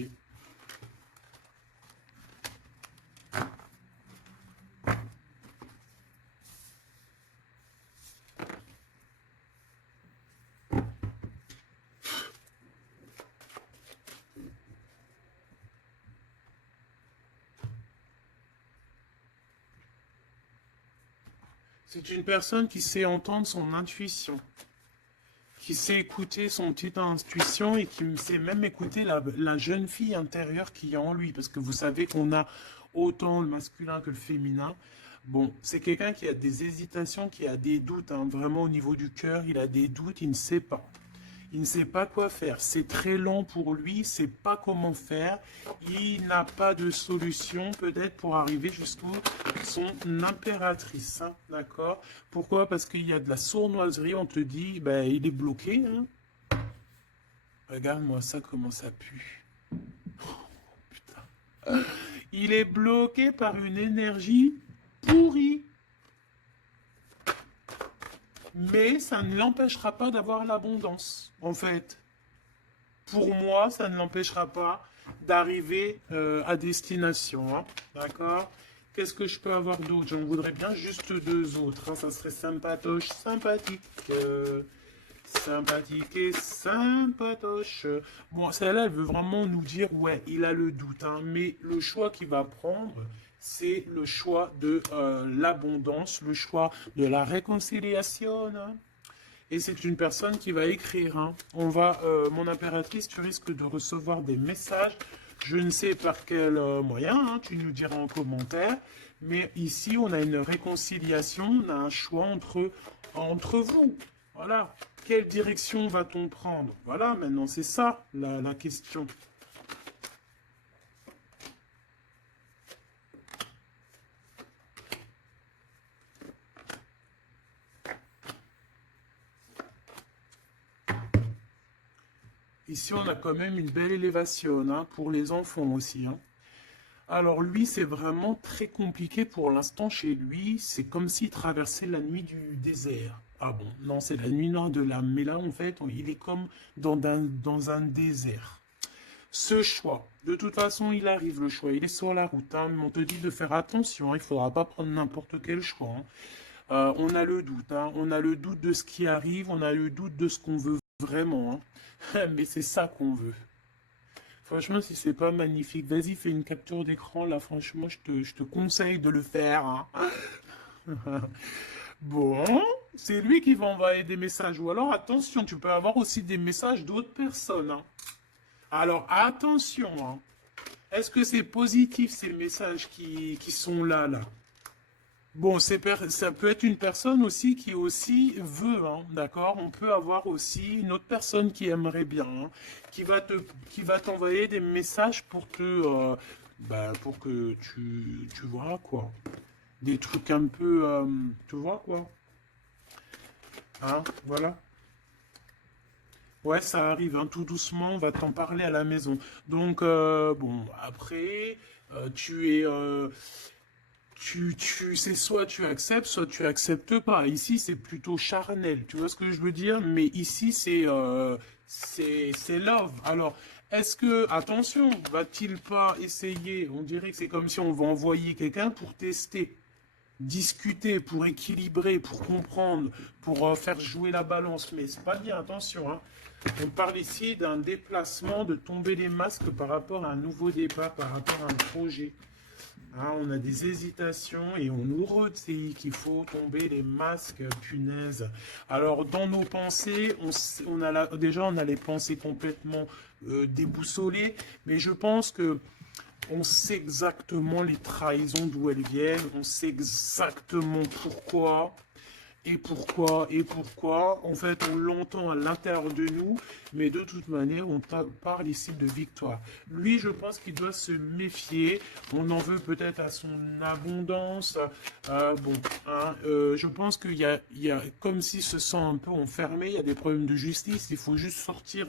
C'est une personne qui sait entendre son intuition, qui sait écouter son petite intuition et qui sait même écouter la jeune fille intérieure qui est en lui. Parce que vous savez qu'on a autant le masculin que le féminin. Bon, c'est quelqu'un qui a des hésitations, qui a des doutes, hein, vraiment au niveau du cœur, il a des doutes, il ne sait pas. Il ne sait pas quoi faire. C'est très lent pour lui, il ne sait pas comment faire. Il n'a pas de solution peut-être pour arriver jusqu'où son impératrice. Hein, d'accord? Pourquoi? Parce qu'il y a de la sournoiserie. On te dit, ben, il est bloqué. Hein. Regarde-moi ça, comment ça pue. Oh, putain. Il est bloqué par une énergie pourrie. Mais ça ne l'empêchera pas d'avoir l'abondance, en fait. pour moi, ça ne l'empêchera pas d'arriver à destination. Hein. D'accord? Qu'est-ce que je peux avoir d'autre? J'en voudrais bien juste deux autres. Hein. Ça serait sympatoche, sympathique. Sympathique et sympatoche. Bon, celle-là, elle veut vraiment nous dire, ouais, il a le doute. Hein, mais le choix qu'il va prendre, c'est le choix de l'abondance, le choix de la réconciliation. Hein. Et c'est une personne qui va écrire. Hein. Mon impératrice, tu risques de recevoir des messages. Je ne sais par quel moyen, hein, tu nous diras en commentaire. Mais ici, on a une réconciliation, on a un choix entre vous. Voilà. Quelle direction va-t-on prendre? Voilà, maintenant, c'est ça la question. Ici, on a quand même une belle élévation hein, pour les enfants aussi. Hein. Alors lui, c'est vraiment très compliqué pour l'instant chez lui. C'est comme s'il traversait la nuit du désert. Ah bon, non, c'est la nuit noire de l'âme. Mais là, en fait, il est comme dans un désert. Ce choix, de toute façon, il arrive le choix. Il est sur la route. Hein, mais on te dit de faire attention. Il ne faudra pas prendre n'importe quel choix. Hein. On a le doute. Hein, on a le doute de ce qui arrive. On a le doute de ce qu'on veut vraiment. Hein. Mais c'est ça qu'on veut. Franchement, si c'est pas magnifique, vas-y, fais une capture d'écran, là, franchement, je te conseille de le faire. Hein. Bon, c'est lui qui va envoyer des messages. Ou alors, attention, tu peux avoir aussi des messages d'autres personnes. Hein. Alors, attention. Hein. Est-ce que c'est positif, ces messages qui sont là? Bon, ça peut être une personne aussi qui aussi veut, hein, d'accord? On peut avoir aussi une autre personne qui aimerait bien, hein, qui va t'envoyer des messages pour pour que tu vois quoi, des trucs un peu, tu vois quoi, hein, voilà. Ouais, ça arrive, hein, tout doucement, on va t'en parler à la maison. Donc, bon, après, tu es, c'est soit tu acceptes pas. Ici, c'est plutôt charnel. Tu vois ce que je veux dire? Mais ici, c'est love. Alors, est-ce que, attention, va-t-il pas essayer? On dirait que c'est comme si on va envoyer quelqu'un pour tester, discuter, pour équilibrer, pour comprendre, pour faire jouer la balance. Mais c'est pas bien, attention, hein. On parle ici d'un déplacement, de tomber les masques par rapport à un nouveau départ, par rapport à un projet. Hein, on a des hésitations et on nous redit qu'il faut tomber les masques, punaise. Alors, dans nos pensées, déjà, on a les pensées complètement déboussolées, mais je pense que on sait exactement les trahisons d'où elles viennent, on sait exactement pourquoi. Et pourquoi, en fait, on l'entend à l'intérieur de nous, mais de toute manière, on parle ici de victoire. Lui, je pense qu'il doit se méfier, on en veut peut-être à son abondance, bon, hein, je pense qu'il y a comme s'il se sent un peu enfermé, il y a des problèmes de justice, il faut juste sortir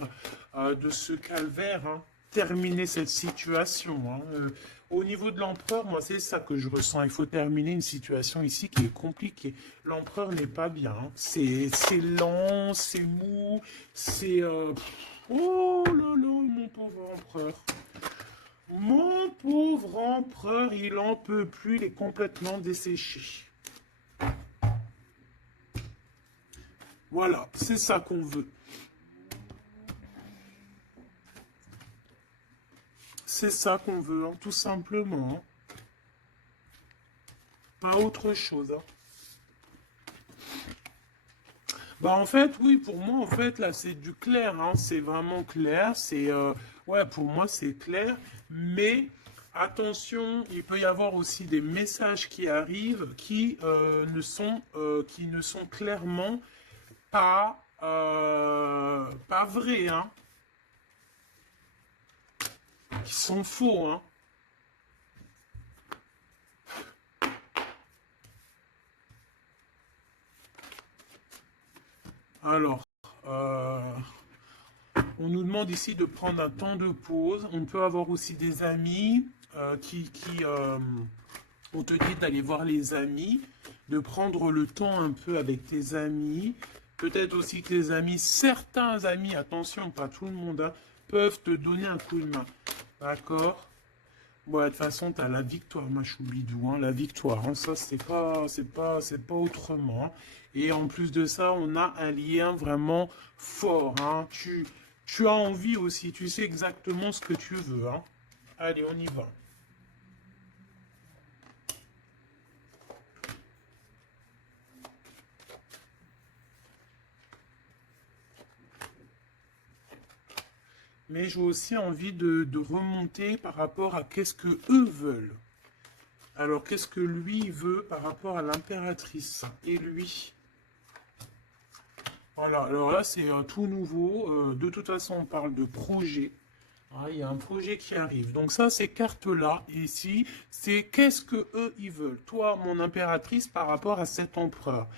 de ce calvaire, hein, terminer cette situation, hein, au niveau de l'empereur, moi, c'est ça que je ressens. Il faut terminer une situation ici qui est compliquée. L'empereur n'est pas bien. Hein. C'est lent, c'est mou, c'est... Oh là là, mon pauvre empereur. Mon pauvre empereur, il en peut plus, il est complètement desséché. Voilà, c'est ça qu'on veut. C'est ça qu'on veut, hein, tout simplement. Hein. Pas autre chose. Hein. Bah en fait, oui, pour moi, en fait, là, c'est du clair. Hein, c'est vraiment clair. Ouais, pour moi, c'est clair. Mais attention, il peut y avoir aussi des messages qui arrivent qui ne sont clairement pas vrais. Hein, qui sont faux. Hein. Alors, on nous demande ici de prendre un temps de pause. On peut avoir aussi des amis on te dit d'aller voir les amis, de prendre le temps un peu avec tes amis. Peut-être aussi que tes amis, certains amis, attention, pas tout le monde, hein, peuvent te donner un coup de main. D'accord? Bon, de toute façon, tu as la victoire, ma choubidou, hein, la victoire. Hein, ça, c'est pas autrement. Hein. Et en plus de ça, on a un lien vraiment fort. Hein. Tu as envie aussi, tu sais exactement ce que tu veux. Hein. Allez, on y va. Mais j'ai aussi envie de remonter par rapport à qu'est-ce que eux veulent. Alors, qu'est-ce que lui veut par rapport à l'impératrice? Et lui? Voilà, alors là, c'est tout nouveau. De toute façon, on parle de projet. Ah, il y a un projet qui arrive. Donc ça, ces cartes-là, ici, c'est qu'est-ce que eux, ils veulent. Toi, mon impératrice, par rapport à cet empereur.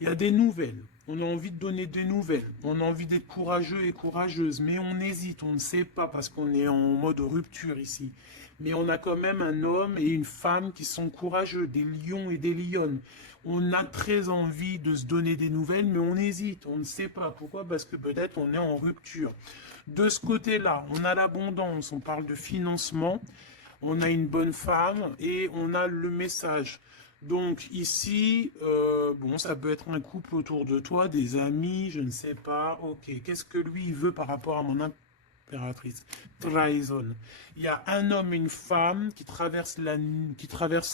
Il y a des nouvelles. On a envie de donner des nouvelles. On a envie d'être courageux et courageuse. Mais on hésite, on ne sait pas parce qu'on est en mode rupture ici. Mais on a quand même un homme et une femme qui sont courageux, des lions et des lionnes. On a très envie de se donner des nouvelles, mais on hésite, on ne sait pas. Pourquoi? Parce que peut-être on est en rupture. De ce côté-là, on a l'abondance, on parle de financement, on a une bonne femme et on a le message. Donc ici, bon, ça peut être un couple autour de toi, des amis, je ne sais pas. Ok, qu'est-ce que lui il veut par rapport à mon impératrice? Trahison. Il y a un homme et une femme qui traversent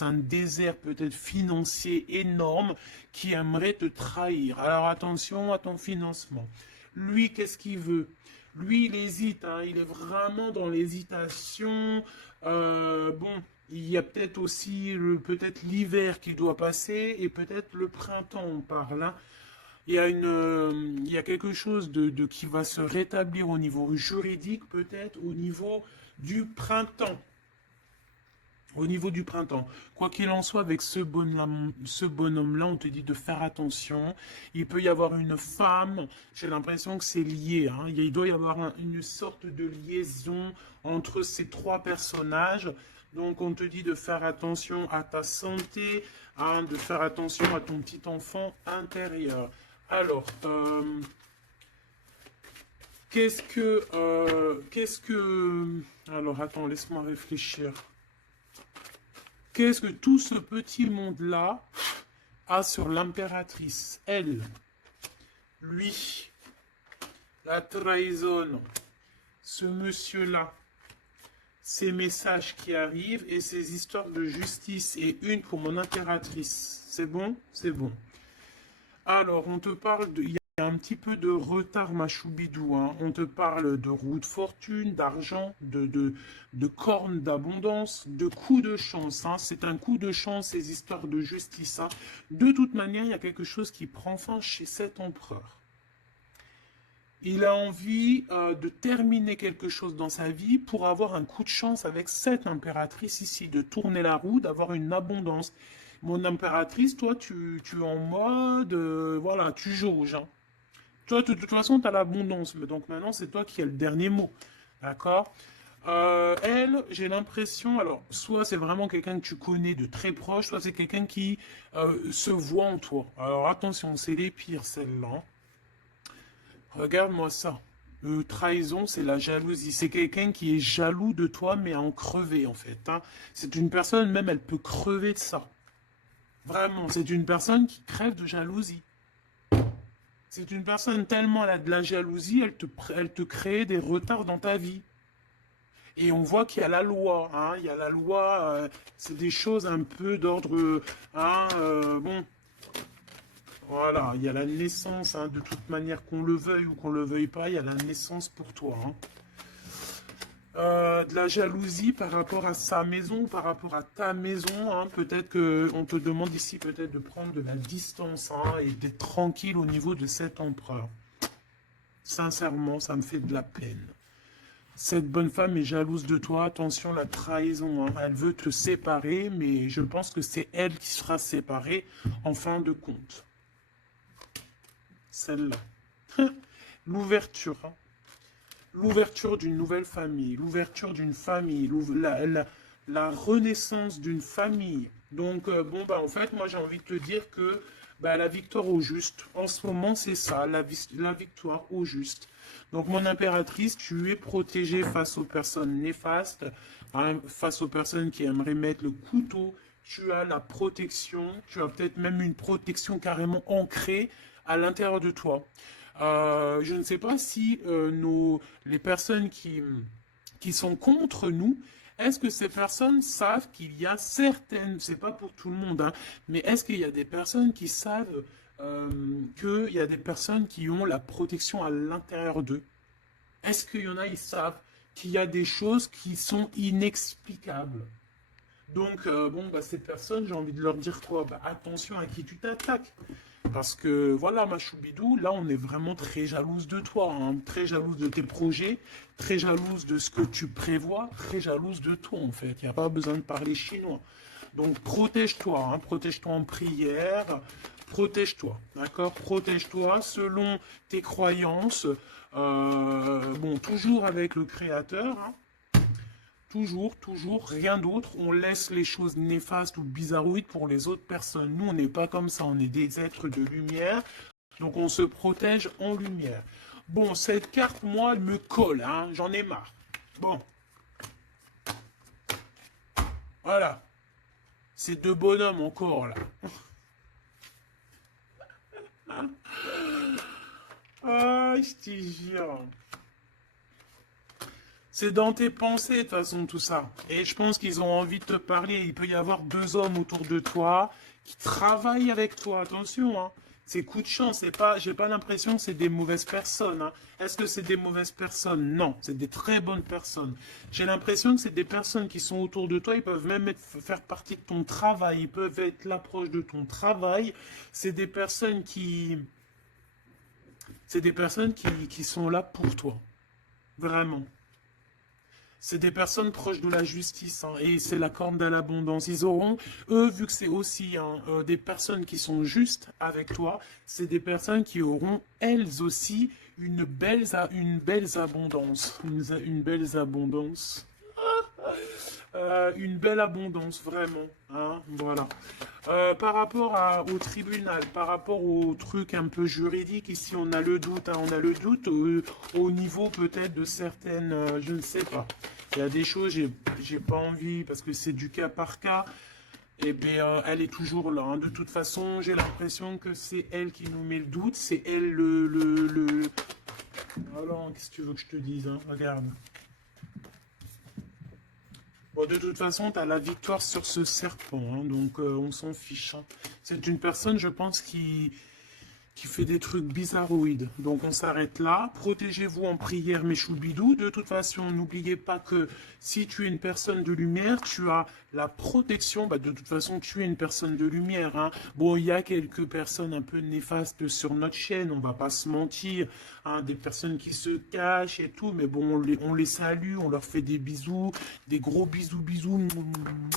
un désert peut-être financier énorme, qui aimerait te trahir. Alors attention à ton financement. Lui, qu'est-ce qu'il veut? Lui, il hésite, hein, il est vraiment dans l'hésitation. Bon, il y a peut-être aussi peut-être l'hiver qui doit passer et peut-être le printemps, on parle. Hein. Il y a quelque chose qui va se rétablir au niveau juridique, peut-être au niveau du printemps. Au niveau du printemps. Quoi qu'il en soit, avec ce bonhomme-là, on te dit de faire attention. Il peut y avoir une femme, j'ai l'impression que c'est lié. Hein. Il doit y avoir une sorte de liaison entre ces trois personnages. Donc, on te dit de faire attention à ta santé, hein, de faire attention à ton petit enfant intérieur. Alors, alors, attends, laisse-moi réfléchir. Qu'est-ce que tout ce petit monde-là a sur l'impératrice? Elle, lui, la trahison, ce monsieur-là, ces messages qui arrivent et ces histoires de justice et une pour mon impératrice. C'est bon? C'est bon. Alors, on te parle de... Il y a un petit peu de retard, ma choubidou. Hein. On te parle de roue de fortune, d'argent, de cornes d'abondance, de coups de chance. Hein. C'est un coup de chance, ces histoires de justice. Hein. De toute manière, il y a quelque chose qui prend fin chez cet empereur. Il a envie de terminer quelque chose dans sa vie pour avoir un coup de chance avec cette impératrice ici, de tourner la roue, d'avoir une abondance. Mon impératrice, toi, tu es en mode, voilà, tu jauges. Hein. Toi, de toute façon, tu as l'abondance, mais donc maintenant, c'est toi qui as le dernier mot. D'accord? Elle, j'ai l'impression, alors, soit c'est vraiment quelqu'un que tu connais de très proche, soit c'est quelqu'un qui se voit en toi. Alors, attention, c'est les pires, celles-là. Regarde-moi ça. Trahison, c'est la jalousie. C'est quelqu'un qui est jaloux de toi, mais à en crever, en fait. Hein. C'est une personne, même, elle peut crever de ça. Vraiment, c'est une personne qui crève de jalousie. C'est une personne tellement elle a de la jalousie, elle te crée des retards dans ta vie. Et on voit qu'il y a la loi. Hein, il y a la loi, c'est des choses un peu d'ordre... Hein, bon, voilà, il y a la naissance, hein, de toute manière, qu'on le veuille ou qu'on le veuille pas, il y a la naissance pour toi. Hein. De la jalousie par rapport à sa maison ou par rapport à ta maison. Hein. Peut-être qu'on te demande ici peut-être de prendre de la distance hein, et d'être tranquille au niveau de cet empereur. Sincèrement, ça me fait de la peine. Cette bonne femme est jalouse de toi. Attention, la trahison. Hein. Elle veut te séparer, mais je pense que c'est elle qui sera séparée en fin de compte. Celle-là. L'ouverture. Hein. L'ouverture d'une nouvelle famille, l'ouverture d'une famille, la renaissance d'une famille. Donc, bon, bah, en fait, moi, j'ai envie de te dire que bah, la victoire au juste, en ce moment, c'est ça, la victoire au juste. Donc, mon impératrice, tu es protégée face aux personnes néfastes, hein, face aux personnes qui aimeraient mettre le couteau. Tu as la protection, tu as peut-être même une protection carrément ancrée à l'intérieur de toi. Je ne sais pas si les personnes qui sont contre nous, est-ce que ces personnes savent qu'il y a certaines, c'est pas pour tout le monde, hein, mais est-ce qu'il y a des personnes qui savent qu'il y a des personnes qui ont la protection à l'intérieur d'eux? Est-ce qu'il y en a, ils savent qu'il y a des choses qui sont inexplicables? Donc, bon, bah, ces personnes, j'ai envie de leur dire quoi? Bah, attention à qui tu t'attaques. Parce que, voilà, ma choubidou, là, on est vraiment très jalouse de toi, hein, très jalouse de tes projets, très jalouse de ce que tu prévois, très jalouse de toi, en fait. Il n'y a pas besoin de parler chinois. Donc, protège-toi, hein, protège-toi en prière, protège-toi, d'accord? Protège-toi selon tes croyances, bon, toujours avec le Créateur, hein. Toujours, toujours, rien d'autre. On laisse les choses néfastes ou bizarroïdes pour les autres personnes. Nous, on n'est pas comme ça. On est des êtres de lumière. Donc, on se protège en lumière. Bon, cette carte, moi, elle me colle. Hein, j'en ai marre. Bon, voilà. Ces deux bonhommes encore, là. Ah, je te jure. C'est dans tes pensées, de toute façon, tout ça. Et je pense qu'ils ont envie de te parler. Il peut y avoir deux hommes autour de toi qui travaillent avec toi. Attention, hein. C'est coup de chance. C'est pas, j'ai pas l'impression que c'est des mauvaises personnes, hein. Est-ce que c'est des mauvaises personnes? Non, c'est des très bonnes personnes. J'ai l'impression que c'est des personnes qui sont autour de toi. Ils peuvent même faire partie de ton travail. Ils peuvent être l'approche de ton travail. C'est des personnes qui, c'est des personnes qui sont là pour toi. Vraiment. C'est des personnes proches de la justice, hein, et c'est la corne de l'abondance. Ils auront, eux, vu que c'est aussi hein, des personnes qui sont justes avec toi, c'est des personnes qui auront, elles aussi, une belle abondance. Une belle abondance. Une belle abondance, vraiment. Hein, voilà. Par rapport au tribunal, par rapport au truc un peu juridique, ici on a le doute, hein, on a le doute au niveau peut-être de certaines, je ne sais pas. Il y a des choses, j'ai pas envie, parce que c'est du cas par cas, et bien elle est toujours là. Hein. De toute façon, j'ai l'impression que c'est elle qui nous met le doute, c'est elle le... Alors, qu'est-ce que tu veux que je te dise, hein? Regarde. Bon, de toute façon, tu as la victoire sur ce serpent, hein, donc on s'en fiche. Hein. C'est une personne, je pense, qui fait des trucs bizarroïdes. Donc on s'arrête là. Protégez-vous en prière, mes choubidous. De toute façon, n'oubliez pas que si tu es une personne de lumière, tu as la protection. Bah, de toute façon, tu es une personne de lumière. Hein. Bon, il y a quelques personnes un peu néfastes sur notre chaîne, on va pas se mentir. Hein, des personnes qui se cachent et tout, mais bon, on les salue, on leur fait des bisous, des gros bisous, bisous.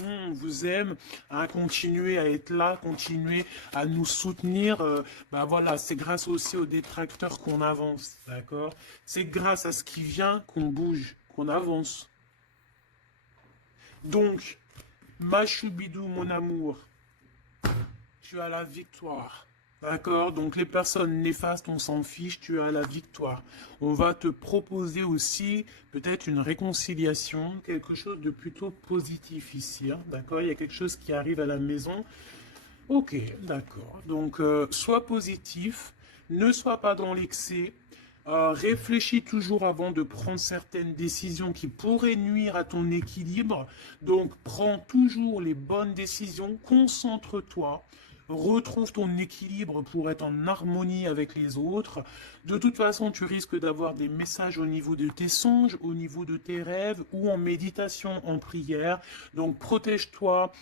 On vous aime. Hein, continuez à être là, continuez à nous soutenir. Bah voilà, c'est grâce aussi aux détracteurs qu'on avance, d'accord? C'est grâce à ce qui vient qu'on bouge, qu'on avance. Donc, ma choubidou, mon amour, tu as la victoire. D'accord? Donc les personnes néfastes, on s'en fiche, tu as la victoire. On va te proposer aussi peut-être une réconciliation, quelque chose de plutôt positif ici. Hein, d'accord? Il y a quelque chose qui arrive à la maison. Ok, d'accord. Donc, sois positif, ne sois pas dans l'excès, réfléchis toujours avant de prendre certaines décisions qui pourraient nuire à ton équilibre. Donc, prends toujours les bonnes décisions, concentre-toi. Retrouve ton équilibre pour être en harmonie avec les autres. De toute façon, tu risques d'avoir des messages au niveau de tes songes, au niveau de tes rêves ou en méditation, en prière. Donc, protège-toi,